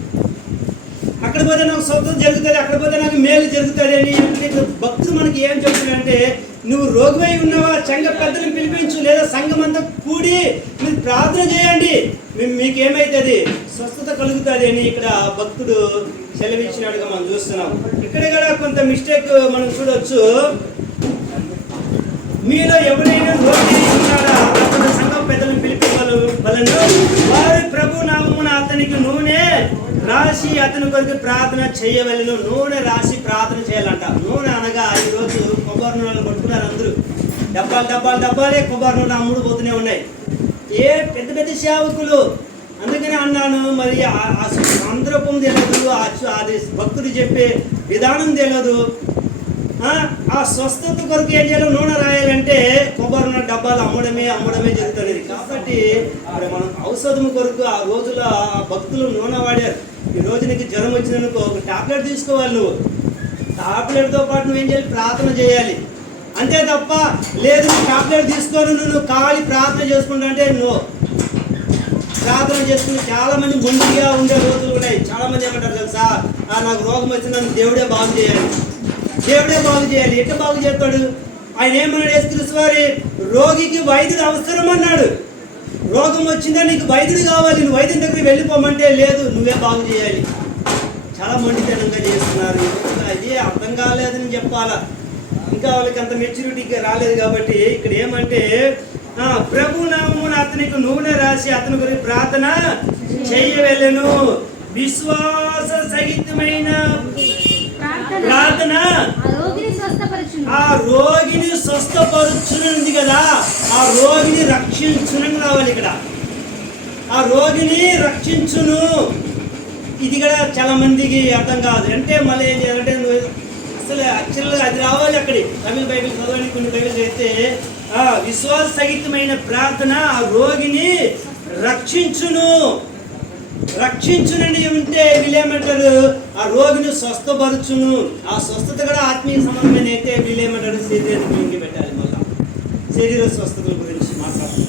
అక్కడ పోతే నాకు స్వస్థత జరుగుతుంది, అక్కడ పోతే నాకు మేలు జరుగుతుంది అని అంటే భక్తులు మనకి ఏం చెప్తున్నారంటే, నువ్వు రోగివై ఉన్నావా? సంఘ పెద్దలను పిలిపించు, లేదా సంఘం అంతా కూడి మీరు ప్రార్థన చేయండి, మీకేమైతుంది? స్వస్థత కలుగుతుంది అని ఇక్కడ భక్తుడు సెలవిచ్చినట్టుగా మనం చూస్తున్నాం. ఇక్కడ కూడా కొంత మిస్టేక్ మనం చూడవచ్చు. మీలో ఎవరైనా రోగి ఉన్నాడా? అతను సంఘం పెద్దలను పిలిపించవలెను. వారి ప్రభు నామమున అతనికి నూనె రాసి అతని కొరకు ప్రార్థన చేయవలెను. నూనె రాసి ప్రార్థన చేయాలంట. నూనె అనగా ఈరోజు కొబ్బరి నూనెలు పట్టుకున్నారు అందరూ. డబ్బాలే కొబ్బరి నూనె అమ్ముడు పోతూనే ఉన్నాయి. ఏ పెద్ద పెద్ద సేవకులు. అందుకనే అన్నాను, మరి ఆ సందర్భం తెలియదు, అది భక్తుడు చెప్పే విధానం తెలియదు. ఆ స్వస్థత కొరకు ఏం చేయాలి? నూనె రాయాలంటే కొబ్బరి నూనె డబ్బాలు అమ్మడమే జరుగుతుంది. కాబట్టి మరి మనం ఔషధం కొరకు ఆ రోజులో ఆ భక్తులు నూనె వాడారు. ఈ రోజు నీకు జ్వరం వచ్చిందనుకో, ఒక టాబ్లెట్ తీసుకోవాలి. నువ్వు టాబ్లెట్తో పాటు నువ్వేం చేయాలి? ప్రార్థన చేయాలి. అంతే తప్ప లేదు టాబ్లెట్ తీసుకొని నువ్వు కావాలి ప్రార్థన చేసుకుంటా అంటే నువ్వు ప్రార్థన చేసుకుని చాలా మంది మొండిగా ఉండే రోజులు ఉన్నాయి. చాలా మంది ఏమంటారు తెలుసా? నాకు రోగం వచ్చింది, నన్ను దేవుడే బాగు చేయాలి. ఎట్లా బాగు చేస్తాడు? ఆయన ఏమన్నాడు? యేసుక్రీస్తు వారి రోగికి వైద్యుడు అవసరం అన్నాడు. రోగం వచ్చిందా నీకు వైద్యుడు కావాలి, నువ్వు వైద్యుని దగ్గరికి వెళ్ళిపోమంటే లేదు, నువ్వే బాగు చేయాలి. చాలా మొండితనంగా చేస్తున్నారు. అది అర్థం కాలేదని చెప్పాలా. ఇంకా వాళ్ళకి అంత మెచ్యూరిటీకి రాలేదు. కాబట్టి ఇక్కడ ఏమంటే ప్రభు నామమున అతనికి నూనె రాసి అతని గురించి ప్రార్థన చేయవలెను. విశ్వాస సహితమైన ప్రార్థన ఆ రోగిని స్వస్థపరచునుంది కదా, ఆ రోగిని రక్షించునని రావాలి. ఇక్కడ ఆ రోగిని రక్షించును. ఇది కూడా చాలా మందికి అర్థం కాదు. అంటే మళ్ళీ ఏం చేయాలంటే నువ్వు అసలు యాక్చువల్గా అది రావాలి. అక్కడి తమిళ బైబిల్ చదవాలి, కొన్ని బైబిల్ అయితే విశ్వాస సహితమైన ప్రార్థన ఆ రోగిని రక్షించునని ఉంటే వీళ్ళేమంటారు? ఆ రోగిని స్వస్థపరచును. ఆ స్వస్థత కూడా ఆత్మీయ సంబంధమైన అయితే వీళ్ళేమంటారు? శరీరానికి పెట్టాలి. మళ్ళీ శరీర స్వస్థతల గురించి మాట్లాడుతున్నారు.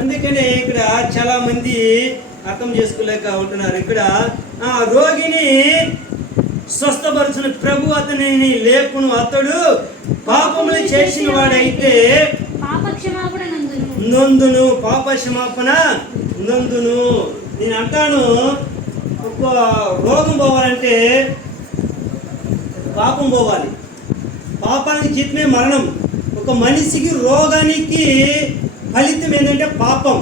అందుకనే ఇక్కడ చాలా మంది అర్థం చేసుకోలేక ఉంటున్నారు. ఇక్కడ రోగిని స్వస్థపరచిన ప్రభు అతనిని లేపును, అతడు పాపములు చేసిన వాడైతే నందును, పాప క్షమాపణ నందును. నేను అంటాను, ఒక రోగం పోవాలంటే పాపం పోవాలి. పాపానికి జీతమే మరణం. ఒక మనిషికి రోగానికి ఫలితం ఏంటంటే పాపం.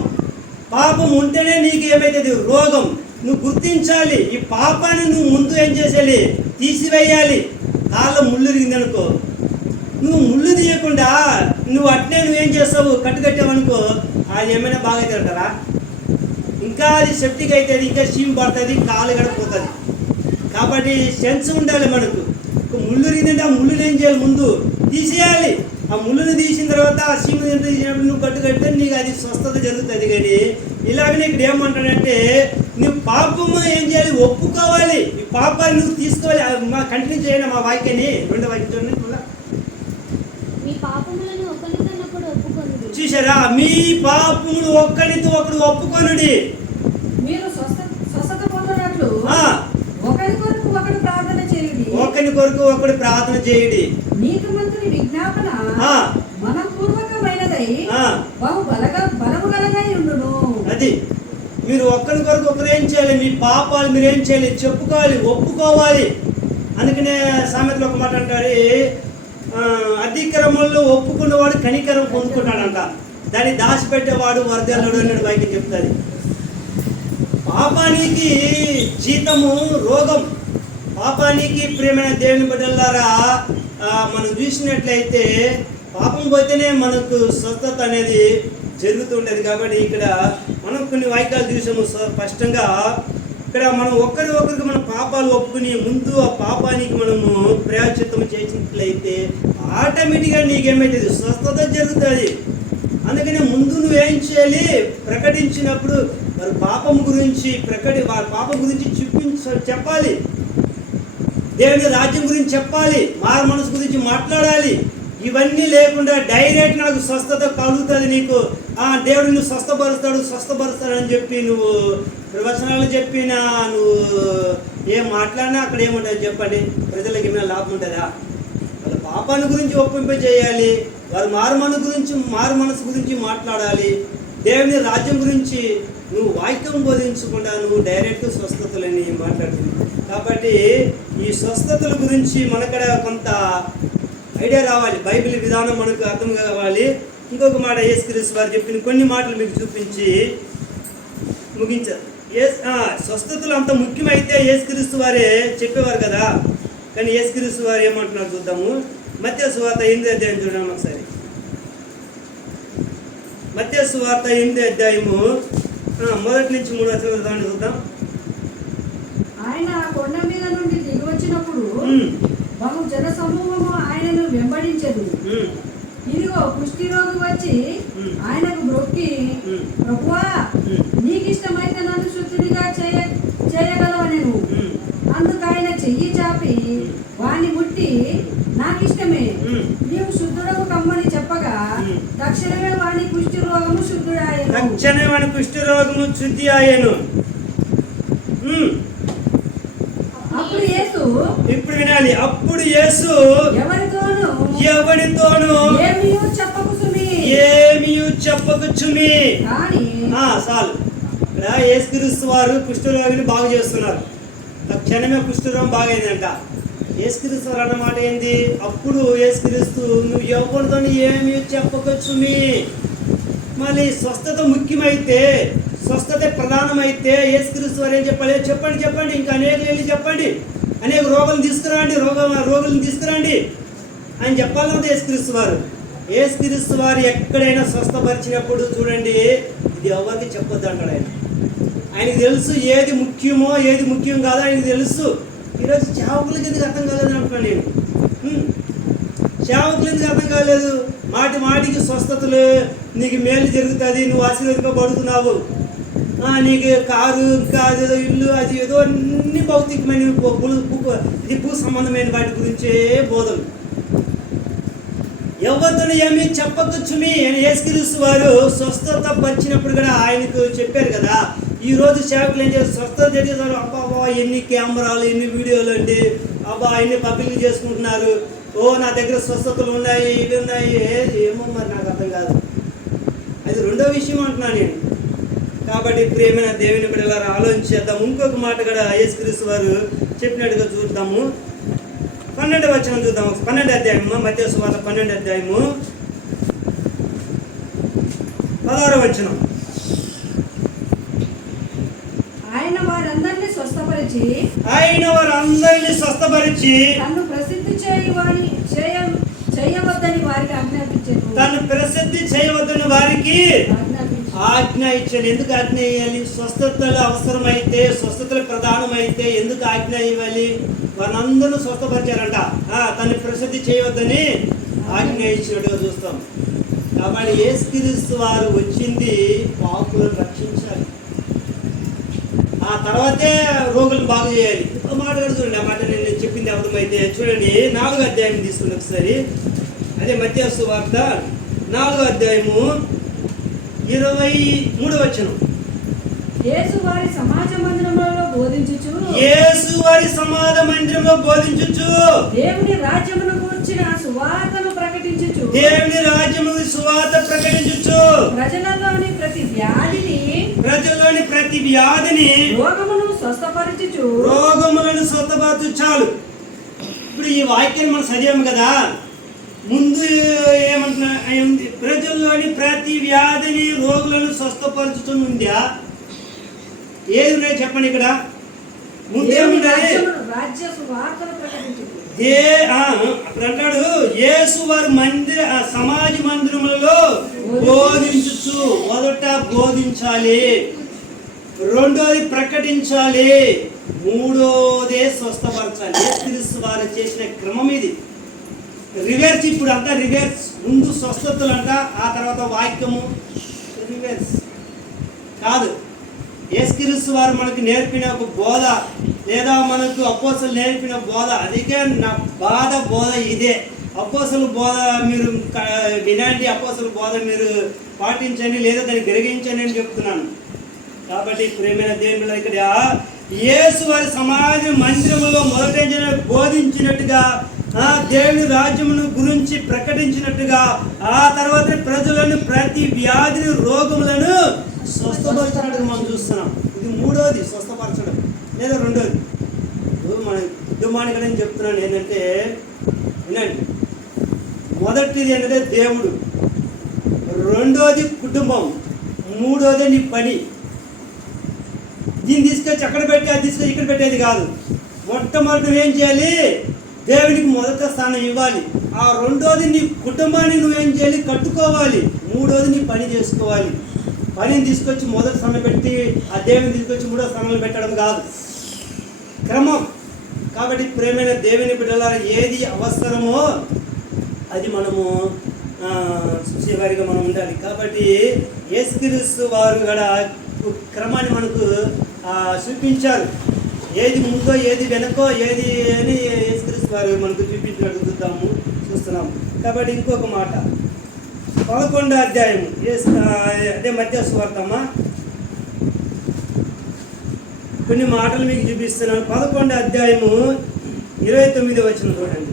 పాపం ఉంటేనే నీకు ఏమైతుంది? రోగం. నువ్వు గుర్తించాలి. ఈ పాపాన్ని నువ్వు ముందు ఏం చేసేయాలి? తీసివేయాలి. కాళ్ళ ముళ్ళు ఇరిగిందనుకో, నువ్వు ముళ్ళు తీయకుండా నువ్వు అట్నే నువ్వేం చేస్తావు? కట్టుకట్టావనుకో, అది ఏమైనా బాగా అయితే అంటారా? ఇంకా అది సెప్టిక్ అవుతుంది, ఇంకా చీమ్ పడుతుంది, కాలు గడిపోతుంది. కాబట్టి సెన్స్ ఉండాలి మనకు. ఒక ముళ్ళు ఇరిగిందంటే ఆ ముళ్ళుని ఏం చేయాలి? ముందు తీసేయాలి. ఆ ముళ్ళుని తీసిన తర్వాత ఆ సీమ తీసినప్పుడు నువ్వు కట్టుకడితే నీకు అది స్వస్థత జరుగుతుంది. కానీ ఇలాగనే ఇక్కడ ఏమంటాడంటే, నువ్వు పాపము ఏం చేయాలి? ఒప్పుకోవాలి. ఈ పాపాన్ని నువ్వు తీసుకోవాలి. మా కంటిన్యూ చేయండి మా వాక్యాన్ని. రెండో వాక్యం చూడండి. చూసారా? మీ పాపములు ఒక్కడితో ఒకడు ఒప్పుకొనుడి, మీరు స్వస్థత పొందినట్లు ఒకరి కొరకు ఒకడు ప్రార్థన చేయుడి. ఒకరి కొరకు ఒకడు ప్రార్థన చేయుడి. నీతిమంతుని విజ్ఞాపన మనపూర్వకమైనదై బహు బలము గలదై ఉండును. అది మీరు ఒక్కరి కొరకు ఒకరు ఏం చేయాలి? మీ పాపాలు మీరు ఏం చేయాలి? చెప్పుకోవాలి, ఒప్పుకోవాలి. అందుకనే సామెతలో ఒక మాట అంటారు, అధిక్రమంలో ఒప్పుకున్నవాడు కనికరం పొందుకుంటాడంట, దాన్ని దాచిపెట్టేవాడు వరదల్లుడు అన్నాడు వాక్యం చెప్తుంది. పాపానికి జీతము రోగం. పాపానికి ప్రియమైన దేవుని బిడ్డలారా, మనం చూసినట్లయితే పాపం పోతేనే మనకు స్వస్థత అనేది జరుగుతుంటుంది. కాబట్టి ఇక్కడ మనం కొన్ని వాక్యాలు చూసాము స్పష్టంగా. ఇక్కడ మనం ఒకరికి మన పాపాలు ఒప్పుకుని ముందు ఆ పాపానికి మనము ప్రాయశ్చిత్తం చేసినట్లయితే ఆటోమేటిక్గా నీకేమైతుంది? స్వస్థత జరుగుతుంది. అందుకని ముందు నువ్వేం చేయాలి? ప్రకటించినప్పుడు వారి పాపం గురించి వారి పాపం గురించి చెప్పాలి. దేవుని రాజ్యం గురించి చెప్పాలి. మారు మనసు గురించి మాట్లాడాలి. ఇవన్నీ లేకుండా డైరెక్ట్ నాకు స్వస్థత కలుగుతుంది, నీకు దేవుడు నువ్వు స్వస్థపరుస్తాడు అని చెప్పి నువ్వు ప్రవచనాలు చెప్పినా, నువ్వు ఏం మాట్లాడినా అక్కడ ఏముంటుంది చెప్పండి? ప్రజలకు ఏమైనా లాభం ఉంటుందా? వాళ్ళ పాపాన్ని గురించి ఒప్పింపజేయాలి. వారు మారు మనసు గురించి మాట్లాడాలి. దేవుని రాజ్యం గురించి నువ్వు వాక్యం బోధించకుండా నువ్వు డైరెక్ట్ స్వస్థతలని మాట్లాడుతుంది. కాబట్టి ఈ స్వస్థతల గురించి మనకడ కొంత ఐడియా రావాలి. బైబిల్ విధానం మనకు అర్థం కావాలి. ఇంకొక మాట యేసుక్రీస్తు వారు చెప్పిన కొన్ని మాటలు మీకు చూపించి ముగించారు. స్వస్థతలు అంత ముఖ్యమైతే యేసుక్రీస్తు వారే చెప్పేవారు కదా. కానీ యేసుక్రీస్తు వారు ఏమంటున్నారు చూద్దాము. మత్తయి సువార్త 8వ అధ్యాయం చూడండి ఒకసారి. మత్తయి సువార్త 8వ అధ్యాయము 1 నుంచి 3 వచనాలు చూద్దాం. ఆయన కొండ మీద నుండి దిగి వచ్చినప్పుడు బహు జన సమూహము ఆయనను వెంబడించెను. ఇదిగో కుష్టి రోగి వచ్చి ఆయనకు మొక్కి, ప్రభువా నీకు ఇష్టమైతే నన్ను శుద్ధుడిగా చేయగలవనెను. అందుకు ఆయన చెయ్యి చాపి వాణ్ణి ముట్టి, నాకిష్టమే, నీవు శుద్ధుడకు కమ్మని చెప్పగా తక్షణమే వాణి కుష్టి రోగము శుద్ధి ఆయను. ఇప్పుడు వినాలి. అప్పుడు యేసు ఎవరితోనూ ఏమీ చెప్పకుచుమి. చాలు. ఇక్కడ యేసుక్రీస్తు వారు కుష్ఠరోగిని బాగు చేస్తున్నారు. తక్షణమే కుష్ఠరోగం బాగైందంట. యేసుక్రీస్తు వారు అన్నమాట ఏంది? అప్పుడు యేసుక్రీస్తు నువ్వు ఎవరితో ఏమీ చెప్పకొచ్చుమి. మళ్ళీ స్వస్థత ముఖ్యమైతే, స్వస్థత ప్రధానమైతే యేసుక్రీస్తు వారు ఏం చెప్పాలి? చెప్పండి, ఇంకా అనేక వెళ్ళి చెప్పండి, అనేక రోగులను తీసుకురండి అని చెప్పాలన్నది యేసుక్రీస్తు వారు. యేసుక్రీస్తు వారు ఎక్కడైనా స్వస్థపరిచినప్పుడు చూడండి, ఇది ఎవరికి చెప్పొద్దు అంటాడు ఆయన. ఆయనకు తెలుసు ఏది ముఖ్యమో ఏది ముఖ్యం కాదో ఆయనకు తెలుసు. ఈరోజు సేవకులకి ఎందుకు అర్థం కాలేదు అంటున్నాను నేను. సేవకులు ఎందుకు అర్థం కాలేదు? మాటికి స్వస్థతలు, నీకు మేలు జరుగుతుంది, నువ్వు ఆశీర్వదింపబడుతున్నావు, నీకు కారు, ఇంకా అదేదో ఇల్లు, అది ఏదో అన్ని భౌతికమైన ఇది భూ సంబంధమైన వాటి గురించే బోధలు. ఎవరితో ఏమీ చెప్పకొచ్చుమి అని యేసుక్రీస్తు వారు స్వస్థత పరిచినప్పుడు కూడా ఆయనకు చెప్పారు కదా. ఈ రోజు సేవకులు ఏం చేస్తారు, స్వస్థత చేసేసారు, అబ్బా ఎన్ని కెమెరాలు ఎన్ని వీడియోలు అండి, అబ్బా ఎన్ని పబ్లిక్ చేసుకుంటున్నారు, ఓ నా దగ్గర స్వస్థతలు ఉన్నాయి ఇవి ఉన్నాయి, ఏమో మరి నాకు అర్థం కాదు. అది రెండో విషయం అంటున్నాను నేను. కాబట్టి ప్రియమైన దేవుని బిడ్డలారా ఆలోచించేద్దాం. ఇంకొక మాట కూడా యేసుక్రీస్తు వారు చెప్పినట్టుగా చూద్దాము. 12వ వచనం చూద్దాం. 12వ అధ్యాయము, మత్తయి సువార్త 12వ అధ్యాయము 16వ వచనం. ఆయన వారందరినీ స్వస్థపరిచి తన్ను ప్రసిద్ధి చేయవద్దని వారికి ఆజ్ఞాపించారు. తను ప్రసిద్ధి చేయవద్దని వారికి ఆజ్ఞ ఇచ్చాడు. ఎందుకు ఆజ్ఞ ఇవ్వాలి? స్వస్థతలు అవసరమైతే, స్వస్థతలు ప్రధానమైతే ఎందుకు ఆజ్ఞ ఇవ్వాలి? వారందరూ స్వస్థపరిచారంట. తను ప్రసిద్ధి చేయవద్దని ఆజ్ఞ ఇచ్చినట్టుగా చూస్తాం. కాబట్టి యేసుక్రీస్తు వారు వచ్చింది పాపులను రక్షించాలి, ఆ తర్వాతే రోగులను బాగు చేయాలి. ఒక మాట కూడా చూడండి, ఆ మాట నేను చెప్పింది అర్థమైతే చూడండి. 4వ అధ్యాయం తీసుకుని ఒకసారి, అదే మత్తయి సువార్త 4వ అధ్యాయము 23వ వచనం. యేసు వారి సమాజ మందిరములలో బోధించుచు దేవుని రాజ్యమును గూర్చిన సువార్తను ప్రకటించుచు ప్రజలలోని ప్రతి వ్యాధిని రోగములను స్వస్థపరచు. చాలు. ఇప్పుడు ఈ వాక్యాన్ని మనం చదివాము కదా. ముందు ఏమంటున్నా, ప్రజల్లోని ప్రతి వ్యాధిని రోగులను స్వస్థపరచుతూ ఉందా? ఏది ఉన్నాయి చెప్పండి. ఇక్కడ ముందేముండాలి? అప్పుడు అంటాడు, యేసు వారి సమాజ మందిరములలో బోధించుచు. మొదట బోధించాలి, రెండోది ప్రకటించాలి, మూడోదే స్వస్థపరచాలి. యేసుక్రీస్తు వారు చేసిన క్రమం ఇది. రివర్స్. ఇప్పుడు అంతా రివర్స్. ముందు స్వస్థతలు అంట, ఆ తర్వాత వాక్యము. రివర్స్ కాదు. యేసుక్రీస్తు వారు మనకు నేర్పిన ఒక బోధ, లేదా మనకు అపోస్తలు నేర్పిన బోధ, అదికే నా బోధ ఇదే. అపోస్తలు బోధ మీరు వినండి, అపోస్తలు బోధ మీరు పాటించండి, లేదా దాన్ని గ్రహించండి అని చెప్తున్నాను. కాబట్టి ప్రేమైన దేవుని ఇక్కడ యేసు వారి సమాజ మందిరములో మొదట బోధించినట్టుగా, దేవుని రాజ్యమును గురించి ప్రకటించినట్టుగా, ఆ తర్వాత ప్రజలను ప్రతి వ్యాధిని రోగములను స్వస్థపరచినట్టుగా మనం చూస్తున్నాం. ఇది మూడోది స్వస్థపరచడం, లేదా రెండోది. మన యుద్ధమానికడని చెప్తున్నాను ఏంటంటే వినండి. మొదటిది ఏంటంటే దేవుడు, రెండోది కుటుంబం, మూడోది నీ పని. దీన్ని తీసుకొచ్చి అక్కడ పెట్టి అది తీసుకొచ్చి ఇక్కడ పెట్టేది కాదు. మొట్టమొదటి నువ్వేం చేయాలి? దేవునికి మొదట స్థానం ఇవ్వాలి. ఆ రెండోది నీ కుటుంబాన్ని నువ్వేం చేయాలి? కట్టుకోవాలి. మూడోది నీ పని చేసుకోవాలి. పనిని తీసుకొచ్చి మొదటి స్థానం పెట్టి ఆ దేవుని తీసుకొచ్చి మూడో స్థానంలో పెట్టడం కాదు, క్రమం. కాబట్టి ప్రేమైన దేవుని బిడ్డలారా, ఏది అవసరమో అది మనము చూసేవారిగా మనం ఉండాలి. కాబట్టి యేసుక్రీస్తు వారు కూడా క్రమాన్ని మనకు చూపించారు. ఏది ముందో ఏది వెనకో ఏది అని యేసుక్రీస్తు వారు మనకు చూపించినట్టు చూస్తున్నాము. కాబట్టి ఇంకొక మాట, 11వ అధ్యాయము, అదే మత్తయి సువార్త. కొన్ని మాటలు మీకు చూపిస్తున్నాను. 11వ అధ్యాయము 29వ వచనం చూడండి.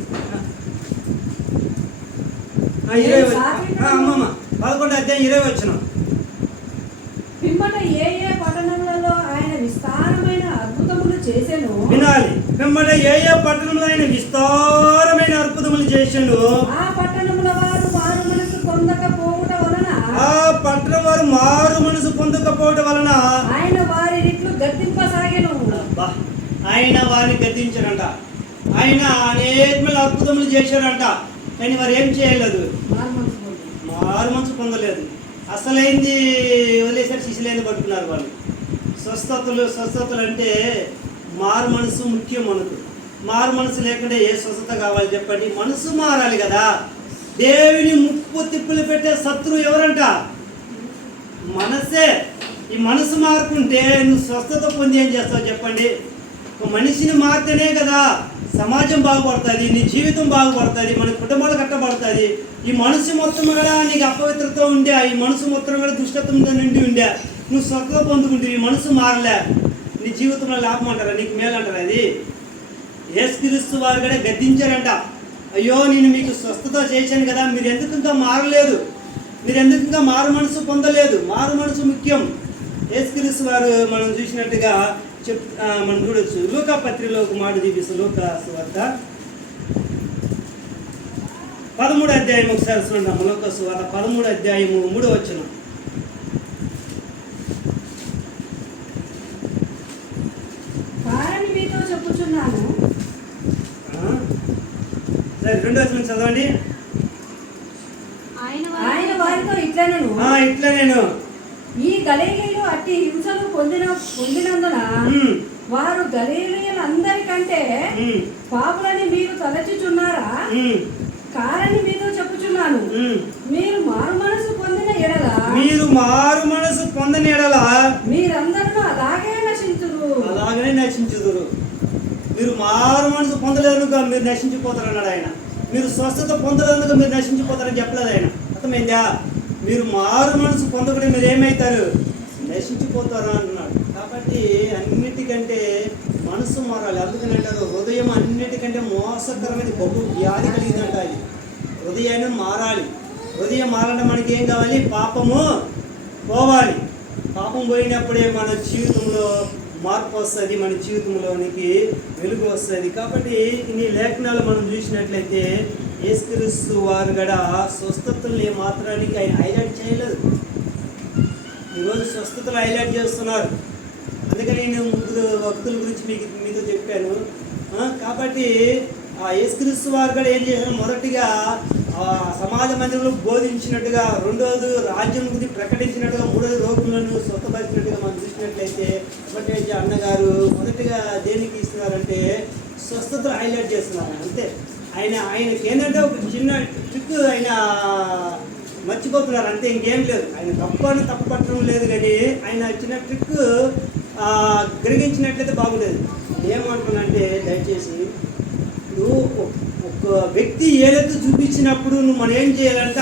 11వ అధ్యాయం 20వ వచనం. పిమ్మట ఏ పట్టణములలో ఆయన విస్తారమైన అద్భుతములు చేసెను. వినాలి. పిమ్మట ఏ పట్టణంలో ఆయన విస్తారమైన అద్భుతములు చేసెను. ఆ పట్టణముల వారు మారు మనసు పొందకపోవటం వలన ఆయన వారిని గద్దింపసాగెను. ఆయన వారిని గద్దించారంట. ఆయన అనేకమైన అద్భుతములు చేశారంట. కానీ వారు ఏం చేయలేదు? మారు మనసు పొందలేదు. అసలైంది వదిలేసారి శిశులైంది పట్టుకున్నారు వాళ్ళు. స్వస్థతలు అంటే మారు మనసు ముఖ్యం మనకు. మారు మనసు లేకుండా ఏ స్వస్థత కావాలి చెప్పండి? మనసు మారాలి కదా. దేవుని ముప్పు తిప్పులు పెట్టే శత్రువు ఎవరంట? మనసే. ఈ మనసు మారుకుంటే నువ్వు స్వస్థత పొంది ఏం చేస్తావు చెప్పండి? ఒక మనిషిని మారితేనే కదా సమాజం బాగుపడుతుంది, నీ జీవితం బాగుపడుతుంది, మన కుటుంబాలు కట్టబడుతుంది. ఈ మనసు మొత్తం కూడా నీకు అపవిత్రత ఉండే, ఈ మనసు మొత్తం కూడా దుష్టత్వంతో నిండి ఉండే, నువ్వు స్వస్థత పొందుకుంటే ఈ మనసు మారలే, నీ జీవితంలో లాభం అంటారా, నీకు మేలు అంటారా? అది యేసుక్రీస్తు వారు కూడా గద్దించారంట, అయ్యో నేను మీకు స్వస్థత చేశాను కదా, మీరు ఎందుకు ఇంకా మారలేదు, మీరు ఎందుకు ఇంకా మారు మనసు పొందలేదు? మారు మనసు ముఖ్యం. యేసుక్రీస్తు వారు మనం చూసినట్టుగా మనం చూడొచ్చు. లూకా పత్రికలో ఒక మాట చూపిస్తాం. లూకా సువార్త 13వ అధ్యాయం ఒకసారి చూడండి. లూకా సువార్త 13వ అధ్యాయము 3వ వచనం. మీతో చెప్పుచున్నాను. సరే 2వ వచనం చదవండి. ఆయన వారితో ఇట్లా నేను ఈ గలీలీయులు అట్టి హింసలు పొందినందున వారు గలీలీయులందరికంటే పాపులని మీరు తలచుచున్నారా? కారని మీతో చెప్పుచున్నాను, మీరు మారు మనసు పొందిన ఎడల మీరందరూ అలాగే నశించుదురు. మీరు మారు మనసు పొందలేదుగా మీరు నశించిపోతారు అన్నాడు ఆయన. మీరు స్వస్థత పొందలేదుగా మీరు నశించిపోతారని చెప్పలేదు ఆయన. అర్థమైందా? మీరు మారు మనసు పొందకుండా మీరు ఏమవుతారు? నశించిపోతారు అంటున్నాడు. కాబట్టి అన్నిటికంటే మనసు మారాలి. అందుకని అంటారు హృదయం అన్నిటికంటే మోసకరమైన బహు వ్యాధి కలిగిందంట. అది హృదయాన్ని మారాలి. హృదయం మారాలంటే మనకి ఏం కావాలి? పాపము పోవాలి. పాపం పోయినప్పుడే మన జీవితంలో మార్పు వస్తుంది, మన జీవితంలోనికి వెలుగు వస్తుంది. కాబట్టి ఈ లేఖనాలు మనం చూసినట్లయితే యేసుక్రీస్తు వారు కూడా స్వస్థతల్ని మాత్రానికి ఆయన హైలైట్ చేయలేదు. ఈరోజు స్వస్థతలు హైలైట్ చేస్తున్నారు. అందుకని నేను 3 భక్తుల గురించి మీతో చెప్పాను. కాబట్టి ఆ యేసుక్రీస్తు వారు కూడా ఏం చేశారు? మొదటిగా సమాజ మందిరంలో బోధించినట్టుగా, 2వది రాజ్యం గురించి ప్రకటించినట్టుగా, 3వది రోగులను స్వస్థపరిచినట్టుగా మనం చూసినట్లయితే ఒకటే అన్నగారు మొదటిగా దేనికి ఇస్తున్నారంటే స్వస్థతలు హైలైట్ చేస్తున్నారు. అంతే. ఆయనకి ఏంటంటే ఒక చిన్న ట్రిక్ ఆయన మర్చిపోతున్నారు అంతే, ఇంకేం లేదు. ఆయన తప్పు పట్టడం లేదు, కానీ ఆయన చిన్న ట్రిక్ గ్రహించినట్లయితే బాగుండేది. ఏమంటున్నానంటే దయచేసి నువ్వు ఒక వ్యక్తి ఏదైతే చూపించినప్పుడు మనం ఏం చేయాలంట?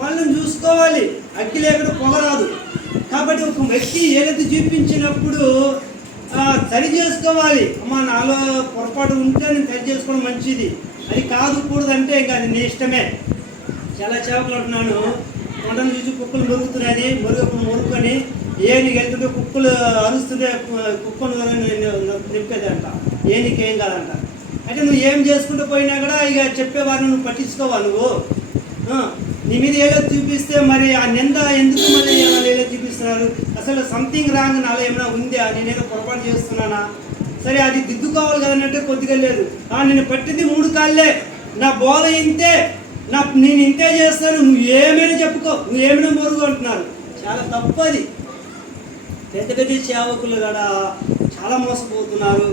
మనం చూసుకోవాలి. అగ్గి లేకుండా పొగరాదు. కాబట్టి ఒక వ్యక్తి ఏదైతే చూపించినప్పుడు సరి చేసుకోవాలి. అమ్మ నాలో పొరపాటు ఉంటే నేను సరి చేసుకోవడం మంచిది, అది కాదుకూడదంటే ఇంకా అది నీ ఇష్టమే. చాలా చేపలు అంటున్నాను, కొండను చూసి కుక్కలు మురుగుతున్నది, మురుగుకొని ఏనికి వెళ్తుంటే కుక్కలు అరుస్తుంటే కుక్కను నింపేదంట, ఏనికేం కాదంట. అంటే నువ్వు ఏం చేసుకుంటూ పోయినా కూడా ఇక చెప్పేవారిని నువ్వు పట్టించుకోవాలి. నువ్వు నీ మీద ఏదో చూపిస్తే మరి ఆ నింద ఎందుకు మరి వాళ్ళు ఏదో చూపిస్తున్నారు? అసలు సంథింగ్ రాంగ్ నాలో ఏమైనా ఉందా? నేనేదో పొరపాటు చేస్తున్నానా? సరే అది దిద్దుకోవాలి కదనంటే కొద్దిగా లేదు. నేను పట్టింది 3 కాళ్ళే, నా బోధ ఇంతే, నేను ఇంతే చేస్తాను, నువ్వు ఏమైనా చెప్పుకో, నువ్వు ఏమైనా మొరుగు అంటున్నారు. చాలా తప్పది. పెద్ద సేవకులు కూడా చాలా మోసపోతున్నారు.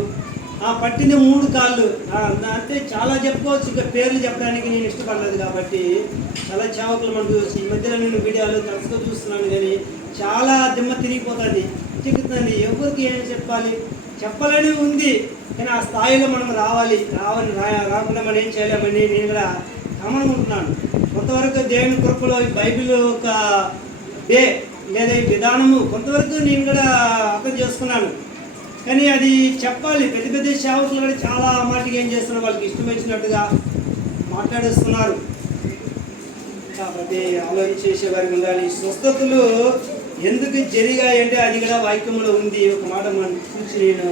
పట్టింది 3 కాళ్ళు అంటే చాలా చెప్పుకోవచ్చు. ఇక పేర్లు చెప్పడానికి నేను ఇష్టపడలేదు. కాబట్టి చాలా సేవకులు మనం చూసి ఈ మధ్యలో నేను వీడియోలు తరచుగా చూస్తున్నాను, కానీ చాలా దిమ్మ తిరిగిపోతుంది, చిక్కుతుంది. ఎవరికి ఏం చెప్పాలని ఉంది, కానీ ఆ స్థాయిలో మనం రాకుండా మనం ఏం చేయలేమని నేను కూడా గమనించుకుంటున్నాను. కొంతవరకు దేవుని కృపలో బైబిల్ ఒక లేదా ఈ విధానము కొంతవరకు నేను కూడా అర్థం చేసుకున్నాను. కానీ అది చెప్పాలి. పెద్ద సేవకులు కూడా చాలా మాటకి ఏం చేస్తున్నారు? వాళ్ళకి ఇష్టం వచ్చినట్టుగా మాట్లాడేస్తున్నారు. కాబట్టి ఆలోచన చేసేవారికి ఉండాలి. స్వస్థతలు ఎందుకు జరిగాయంటే అది కూడా వాక్యంలో ఉంది. ఒక మాట మనం చూసి నేను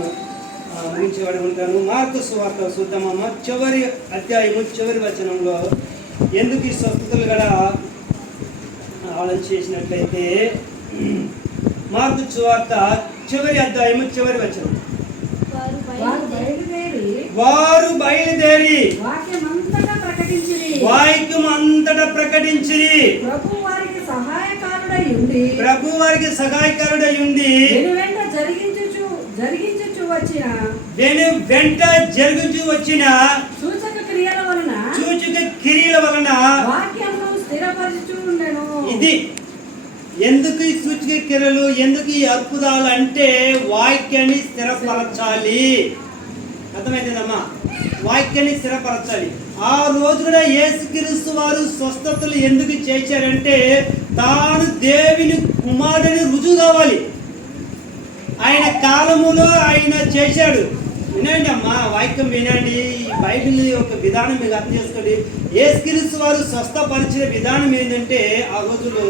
ముగించేవాడు ఉంటాను. మార్కు సువార్త చూద్దామమ్మ. చివరి అధ్యాయము చివరి వచనంలో ఎందుకు ఈ స్వస్థతలు కూడా ఆలోచన చేసినట్లయితే మార్కు సువార్త చివరి అధ్యాయము చివరి వచనం. వారు బయలుదేరి వాక్యం అంతటా ప్రకటించిరి. ప్రభు వారికి సహాయకారుడై ఉండి జరిగించు వచ్చిన సూచక క్రియల వలన ఇది. ఎందుకు ఈ సూచక క్రియలు, ఎందుకు ఈ అద్భుతాలు అంటే వాక్యాన్ని స్థిరపరచాలి. అర్థమైందమ్మా? వాక్యాన్ని స్థిరపరచాలి. ఆ రోజు కూడా యేసుక్రీస్తు వారు స్వస్థతలు ఎందుకు చేశారంటే తాను దేవుని కుమారుడని రుజువు కావాలి. ఆయన కాలములో ఆయన చేశాడు. వినండి అమ్మా, వాక్యం వినండి. ఈ బైబిల్ యొక్క విధానం మీకు అర్థం చేసుకోండి. యేసుక్రీస్తు వారు స్వస్థపరిచిన విధానం ఏంటంటే ఆ రోజుల్లో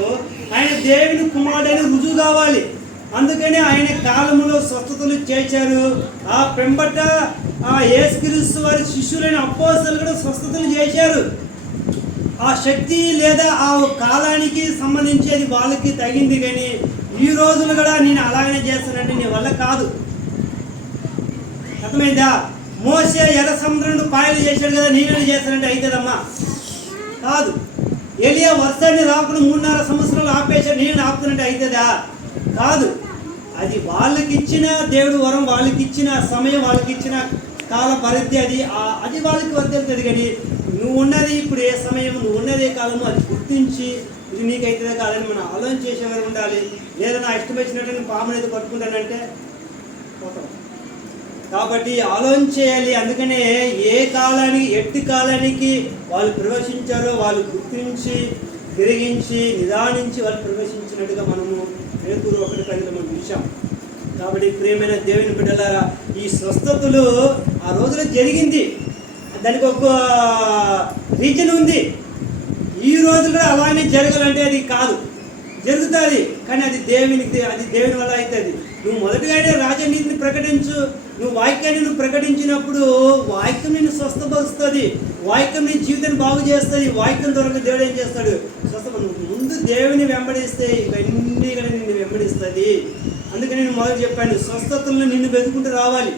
ఆయన దేవుని కుమారుడని రుజువు కావాలి. అందుకని ఆయన కాలంలో స్వస్థతలు చేశారు. ఆ పెంబట ఆ యేసుక్రీస్తు వారి శిష్యులైన అపోస్తలులు కూడా స్వస్థతలు చేశారు. ఆ శక్తి లేదా ఆ కాలానికి సంబంధించి అది వాళ్ళకి తగింది. కానీ ఈ రోజులు కూడా నేను అలాగనే చేస్తానంటే నీ వల్ల కాదు. అర్థమైందా? మోసే ఎర్ర సముద్రం పాయలు చేశాడు కదా, నేనే చేస్తానంటే అవుతుందమ్మా? కాదు. ఎలియా వర్షాన్ని రాకుండా 3.5 సంవత్సరాలు ఆపేశాడు, నేను ఆపుతానంటే అవుతుందా? కాదు. అది వాళ్ళకి ఇచ్చిన దేవుడు వరం, వాళ్ళకి ఇచ్చిన సమయం, వాళ్ళకి ఇచ్చిన కాల పరిధి, అది వాళ్ళకి వర్తిల్తుంది. కానీ నువ్వు ఉన్నది ఇప్పుడు ఏ సమయం, నువ్వు ఉన్నదే కాలము, అది గుర్తించి ఇది నీకైతే కాదని మనం ఆలోచన చేసేవారు ఉండాలి. లేదా నా ఇష్టం వచ్చినట్టు నేను పామును అయితే పట్టుకుంటానంటే పోతాం. కాబట్టి ఆలోచన చేయాలి. అందుకనే ఏ కాలానికి ఎట్టి కాలానికి వాళ్ళు ప్రవేశించారో వాళ్ళు గుర్తించి తిరిగించి నిదానించి వాళ్ళు ప్రవేశించినట్టుగా మనము పేతురు 1:10 మనం చూసాం. కాబట్టి ప్రియమైన దేవుని బిడ్డలారా, ఈ స్వస్థతలు ఆ రోజులో జరిగింది. దానికి ఒక రీజన్ ఉంది. ఈ రోజు కూడా అలానే జరగాలంటే అది కాదు, జరుగుతుంది. కానీ అది దేవుని వల్ల అవుతుంది. నువ్వు మొదటిగానే రాజనీతిని ప్రకటించు. నువ్వు వాక్యాన్ని నువ్వు ప్రకటించినప్పుడు వాక్యం నిన్ను స్వస్థపరుస్తుంది. వాక్యం నీ జీవితాన్ని బాగు చేస్తుంది. వాక్యం ద్వారా దేవుడు ఏం చేస్తాడు? నువ్వు ముందు దేవుని వెంబడిస్తే ఇవన్నీ కూడా నిన్ను వెంబడిస్తుంది. అందుకని నేను మొదలు చెప్పాను, స్వస్థతలను నిన్ను వెతుకుంటూ రావాలి.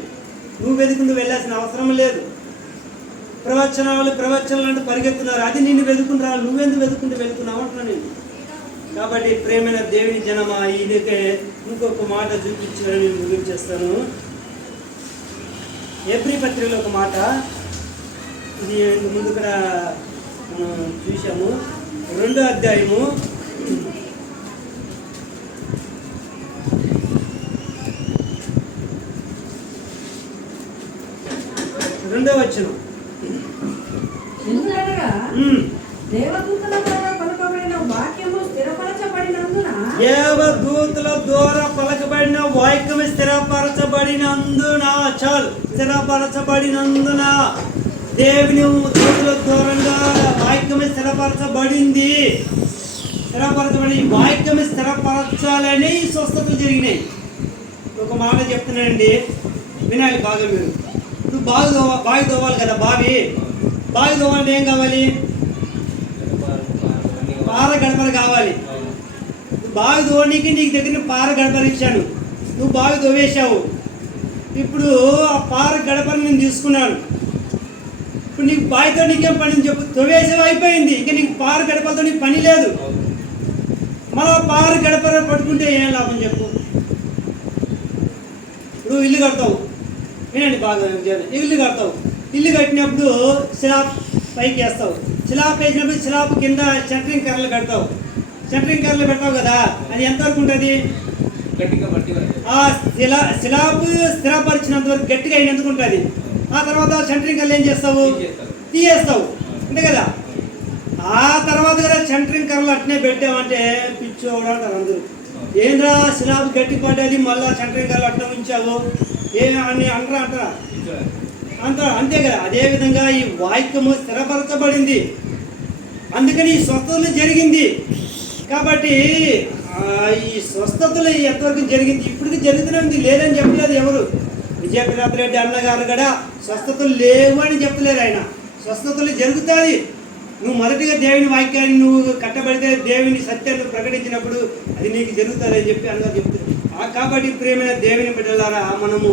నువ్వు వెతుకుంటూ వెళ్ళాల్సిన అవసరం లేదు. ప్రవచనాలు అంటే పరిగెత్తున్నారు, అది నిన్ను వెతుకుంటూ రావాలి. నువ్వెందుకు వెతుకుంటూ వెళ్తున్నావు అంటున్నాను నేను. కాబట్టి ప్రేమైన దేవుని జనమా, ఈయనకే ఇంకొక మాట చూపించాలని నేను ముగింపు చేస్తాను. ఎబ్రీ పత్రికలో ఒక మాట, ఇది ముందు కూడా మనం చూసాము. 2వ అధ్యాయము 2వ వచనం. ఎందుకనగా దేవదూతల ద్వారా పలకబడిన వాక్యము స్థిరపరచబడినందున చాలు, స్థిరపరచబడినందున దేవుని దూతల ద్వారా వాక్యము స్థిరపరచబడింది. వాక్యము స్థిరపరచాలని స్వస్థతలు జరిగినాయి. ఒక మాట చెప్తున్నానండి, వినాలి బాగా మీరు. నువ్వు బావి తోవాలి కదా, బావి తోవాలంటే ఏం కావాలి? పార గడపలు కావాలి. బావి తోవడానికి నీకు దగ్గర పార గడపలు ఇచ్చాను, నువ్వు బావి తోవేశావు. ఇప్పుడు ఆ పార గడపని నేను తీసుకున్నాను. ఇప్పుడు నీకు బావితో నీకేం పని చెప్పు? తోవేసావు, అయిపోయింది. ఇంకా నీకు పార గడపలతో నీకు పని లేదు. మళ్ళా పార గడప పట్టుకుంటే ఏం లాభం చెప్పు? ఇప్పుడు ఇల్లు కడతావు, వినండి బాగా, ఇల్లు కడతావు. ఇల్లు కట్టినప్పుడు స్లాబ్ పైకి వేస్తావు. స్లాబ్ వేసినప్పుడు స్లాబ్ కింద సెంటరింగ్ కర్రలు కడతావు. సెంటరింగ్ కర్రలు పెడతావు కదా, అది ఎంతవరకు ఉంటుంది? ఆ స్లాబ్ స్థిరపరిచినంత వరకు, గట్టిగా అయినందుకు ఉంటుంది. ఆ తర్వాత సెంటరింగ్ కర్రలు ఏం చేస్తావు? తీయేస్తావు, అంతే కదా. ఆ తర్వాత కదా సెంటరింగ్ కర్రలు అట్నే పెట్టామంటే పిచ్చోడు అంటారు అందరూ. ఏంద్రా స్లాబ్ గట్టి పడ్డది, మళ్ళీ సెంటరింగ్ కర్రలు అట్లా ఉంచావు అని అంటారా? అంతే కదా. అదేవిధంగా ఈ వాక్యము స్థిరపరచబడింది, అందుకని ఈ స్వస్థతలు జరిగింది. కాబట్టి ఈ స్వస్థతలు ఎంతవరకు జరిగింది? ఇప్పటికి జరుగుతూనే ఉంది, లేదని చెప్పలేదు ఎవరు. విజయప్రతాప్ రెడ్డి అన్నగారు కూడా స్వస్థతలు లేవు అని చెప్పలేరు. ఆయన స్వస్థతలు జరుగుతుంది. నువ్వు మొదటిగా దేవుని వాక్యాన్ని నువ్వు కట్టబడితే, దేవుని సత్యాన్ని ప్రకటించినప్పుడు అది నీకు జరుగుతుంది అని చెప్పి అన్నగారు చెప్తారు. కాబట్టి ప్రియమైన దేవుని బిడ్డలారా, మనము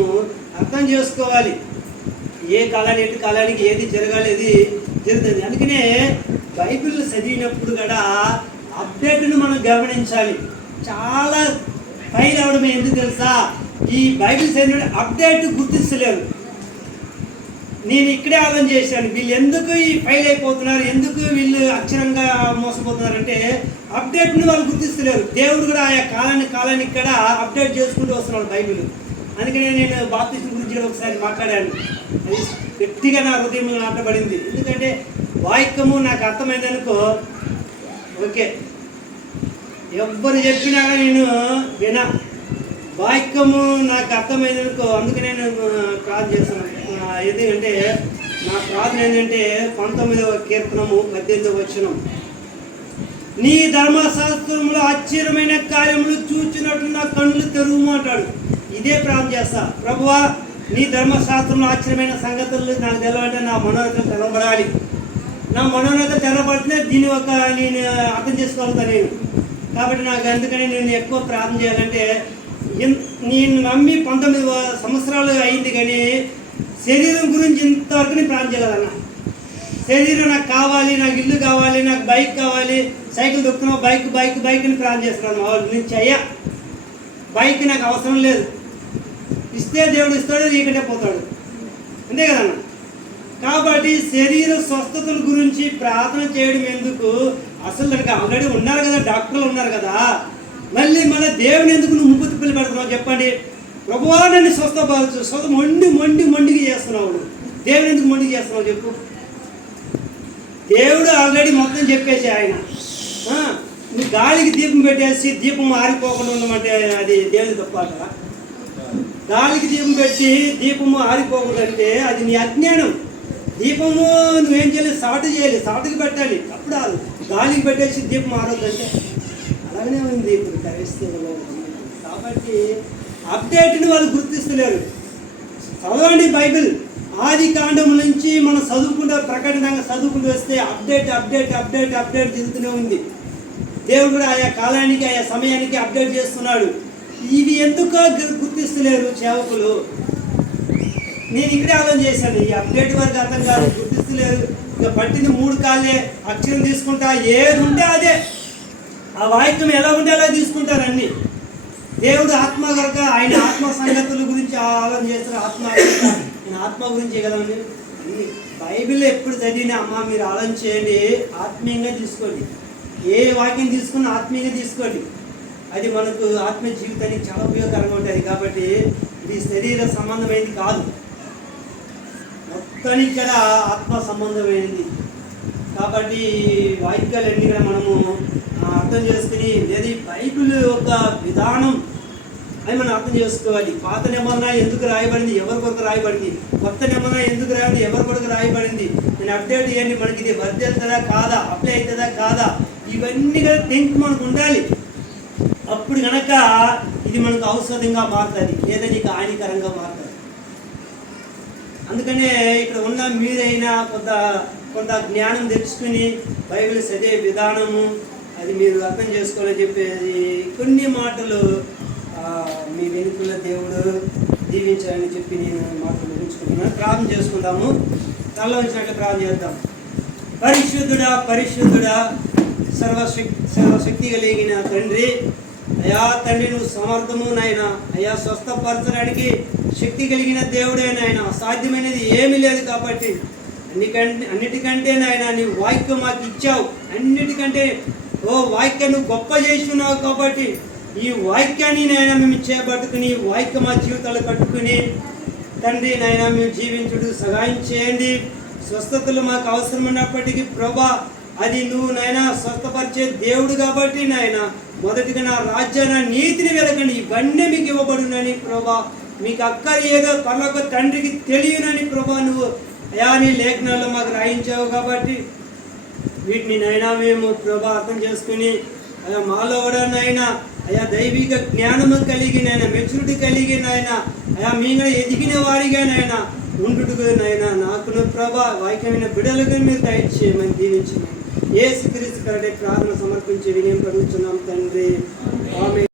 అర్థం చేసుకోవాలి, ఏ కాలానికి ఎటు కాలానికి ఏది జరగాలి, ఏది జరుగుతుంది. అందుకనే బైబిల్ చదివినప్పుడు కూడా అప్డేట్ను మనం గమనించాలి. చాలా ఫైల్ అవడమే. ఎందుకు తెలుసా? ఈ బైబిల్ చదివిన అప్డేట్ గుర్తిస్తలేరు. నేను ఇక్కడే ఆలోచన చేశాను, వీళ్ళు ఎందుకు ఈ ఫైల్ అయిపోతున్నారు, ఎందుకు వీళ్ళు అక్షరంగా మోసపోతున్నారంటే అప్డేట్ని వాళ్ళు గుర్తిస్తలేరు. దేవుడు కూడా ఆయా కాలానికి కూడా అప్డేట్ చేసుకుంటూ వస్తున్నాడు బైబిల్. అందుకనే నేను బాప్తిజం గురించి కూడా ఒకసారి మాట్లాడాను. అది గట్టిగా నా హృదయంలో నాటబడింది. ఎందుకంటే వాక్యము నాకు అర్థమైందనుకో ఓకే, ఎవ్వరు చెప్పినా నేను వినా. వాక్యము నాకు అర్థమైందనుకో, అందుకే నేను ప్రార్థన చేస్తున్నాను. ఎందుకంటే నా ప్రార్థన ఏంటంటే 19వ కీర్తనము 18వ వచనం, నీ ధర్మశాస్త్రంలో ఆశ్చర్యమైన కార్యములు చూచినట్లు నా కన్నులు తెరువు అంటాడు. ఇదే ప్రార్థన చేస్తా, ప్రభువా నీ ధర్మశాస్త్రంలో ఆశ్చర్యమైన సంగతులు నాకు తెలవంటే నా మనోరథం తెలవబడాలి. నా మనోరథం తెలవబడితే దీని ఒక నేను అర్థం చేసుకోగలుగుతాను నేను. కాబట్టి నాకు అందుకని నేను ఎక్కువ ప్రార్థన చేయాలంటే, నేను నమ్మి 19 సంవత్సరాలు అయింది కానీ శరీరం గురించి ఇంతవరకు నేను ప్రార్థన చేయలేదన్న. శరీరం నాకు కావాలి, నాకు ఇల్లు కావాలి, నాకు బైక్ కావాలి, సైకిల్ దొక్కుతున్నావు బైక్ బైక్ బైక్ అని ప్రార్థన చేస్తున్నాను. మా వాళ్ళు నేను చెయ్య, బైక్ నాకు అవసరం లేదు. ఇస్తే దేవుడు ఇస్తాడు, నీకంటే పోతాడు, అంతే కదన్న. కాబట్టి శరీర స్వస్థతల గురించి ప్రార్థన చేయడం ఎందుకు? అసలు దానికి ఆల్రెడీ ఉన్నారు కదా, డాక్టర్లు ఉన్నారు కదా. మళ్ళీ మన దేవుని ఎందుకు నువ్వు ముప్పు తిప్పలు పెడుతున్నావు చెప్పండి? ప్రభువా నన్ను స్వస్థపరచు, స్వస్థ మొండికి చేస్తున్నావు. దేవుని ఎందుకు మొండికి చేస్తున్నావు చెప్పు? దేవుడు ఆల్రెడీ మొత్తం చెప్పేసి ఆయన నువ్వు గాలికి దీపం పెట్టేసి దీపం ఆరిపోకుండా ఉండమంటే అది దేవుని తప్ప కదా. గాలికి దీపం పెట్టి దీపము ఆరిపోకూడదంటే అది నీ అజ్ఞానం. దీపము నువ్వేం చేయాలి? సాటు చేయాలి, సాటుకి పెట్టాలి, అప్పుడు గాలికి పెట్టేసి దీపం ఆరొద్దంటే అలాగనే ఉంది ఇప్పుడు క్రైస్తవులో. కాబట్టి అప్డేట్ని వాళ్ళు గుర్తిస్తలేరు. చదవండి బైబిల్, ఆది కాండం నుంచి మనం చదువుకుంటూ ప్రకటనగా చదువుకుంటూ వస్తే అప్డేట్ అప్డేట్ అప్డేట్ అప్డేట్ జరుగుతూనే ఉంది. దేవుడు కూడా ఆయా కాలానికి ఆయా సమయానికి అప్డేట్ చేస్తున్నాడు. ఇవి ఎందుకో గుర్తిస్తలేరు సేవకులు. నేను ఇక్కడే ఆలోచన చేశాను, ఈ అప్డేట్ వరకు అర్థం కాదు, గుర్తిస్తలేరు. ఇక పట్టింది 3 కాళ్ళే, అక్షరం తీసుకుంటా, ఏది ఉంటే అదే, ఆ వాక్యం ఎలా ఉంటే అలా తీసుకుంటారు అన్ని. దేవుడు ఆత్మ కనుక ఆయన ఆత్మ సంగతుల గురించి ఆలోచన చేస్తారు. ఆత్మ నేను ఆత్మ గురించి కదండి అన్ని. బైబిల్ ఎప్పుడు చదివినా అమ్మ మీరు ఆలోచన చేయండి, ఆత్మీయంగా తీసుకోండి. ఏ వాక్యం తీసుకున్నా ఆత్మీయంగా తీసుకోండి. అది మనకు ఆత్మీయ జీవితానికి చాలా ఉపయోగకరంగా ఉంటుంది. కాబట్టి ఇది శరీర సంబంధమైనది కాదు, మొత్తానికి కూడా ఆత్మ సంబంధమైనది. కాబట్టి వాక్యాలన్నీ కూడా మనము అర్థం చేసుకుని, లేదా బైబిల్ ఒక విధానం అని మనం అర్థం చేసుకోవాలి. పాత నిబంధన ఎందుకు రాయబడింది, ఎవరి కొరకు రాయబడింది, కొత్త నిబంధన ఎందుకు రాయబడింది, ఎవరి కొరకు రాయబడింది, నేను అప్డేట్ చేయండి. మనకి ఇది వర్ది అవుతుందా కాదా, అప్లై అవుతుందా కాదా, ఇవన్నీ కూడా థింక్ మనకు ఉండాలి. అప్పుడు కనుక ఇది మనకు ఔషధంగా మారుతుంది, లేదా నీకు హానికరంగా మారుతుంది. అందుకనే ఇక్కడ ఉన్న మీరైనా కొంత జ్ఞానం తెచ్చుకుని బైబిల్ చదివే విధానము అది మీరు అర్థం చేసుకోవాలని చెప్పేది కొన్ని మాటలు మీ వెనుకల దేవుడు దీవించాలని చెప్పి నేను మాటలు ముగించుకుంటున్నాను. ప్రార్థన చేసుకుందాము, తల ఉంచినట్లు ప్రార్థన చేద్దాం. పరిశుద్ధుడా పరిశుద్ధుడా సర్వశక్తి కలిగిన తండ్రి, అయా తండ్రి నువ్వు సమర్థము నాయన, అయా స్వస్థపరచడానికి శక్తి కలిగిన దేవుడే నాయన. అసాధ్యమైనది ఏమీ లేదు. కాబట్టి అన్నిటికంటే నాయన నీ వాక్యం మాకు ఇచ్చావు. అన్నిటికంటే ఓ వాక్యం నువ్వు గొప్ప చేస్తున్నావు. కాబట్టి ఈ వాక్యాన్ని నాయన మేము చేపట్టుకుని వాక్యం మా జీవితాలు కట్టుకుని తండ్రి నాయన మేము జీవించుడు సహాయం చేయండి. స్వస్థతలు మాకు అవసరమైనప్పటికీ ప్రభా అది నువ్వు నాయన స్వస్థపరిచే దేవుడు. కాబట్టి నాయన మొదటిగా నా రాజ్యాన్ని నీతిని వెలకండి, ఇవన్నీ మీకు ఇవ్వబడునని ప్రభా. మీకు అక్కరి ఏదో పర్లోక తండ్రికి తెలియనని ప్రభా నువ్వు అయా నీ లేఖనాల్లో మాకు రాయించావు. కాబట్టి వీటిని నైనా మేము ప్రభా అర్థం చేసుకుని అయా మాలో కూడా నాయన అయా దైవిక జ్ఞానము కలిగి నాయన మెచ్యూరిటీ కలిగి నాయన అయా మీగా ఎదిగిన వారిగా నాయన ఉండుటకు నాయన నాకును ప్రభా వాక్యమైన బిడలుగా మీరు దయచేయమని దీవించమని యేసుక్రీస్తు కరడే ప్రార్థన సమర్పించి వినయం కలుగుతున్నాం తండ్రి. ఆమేన్.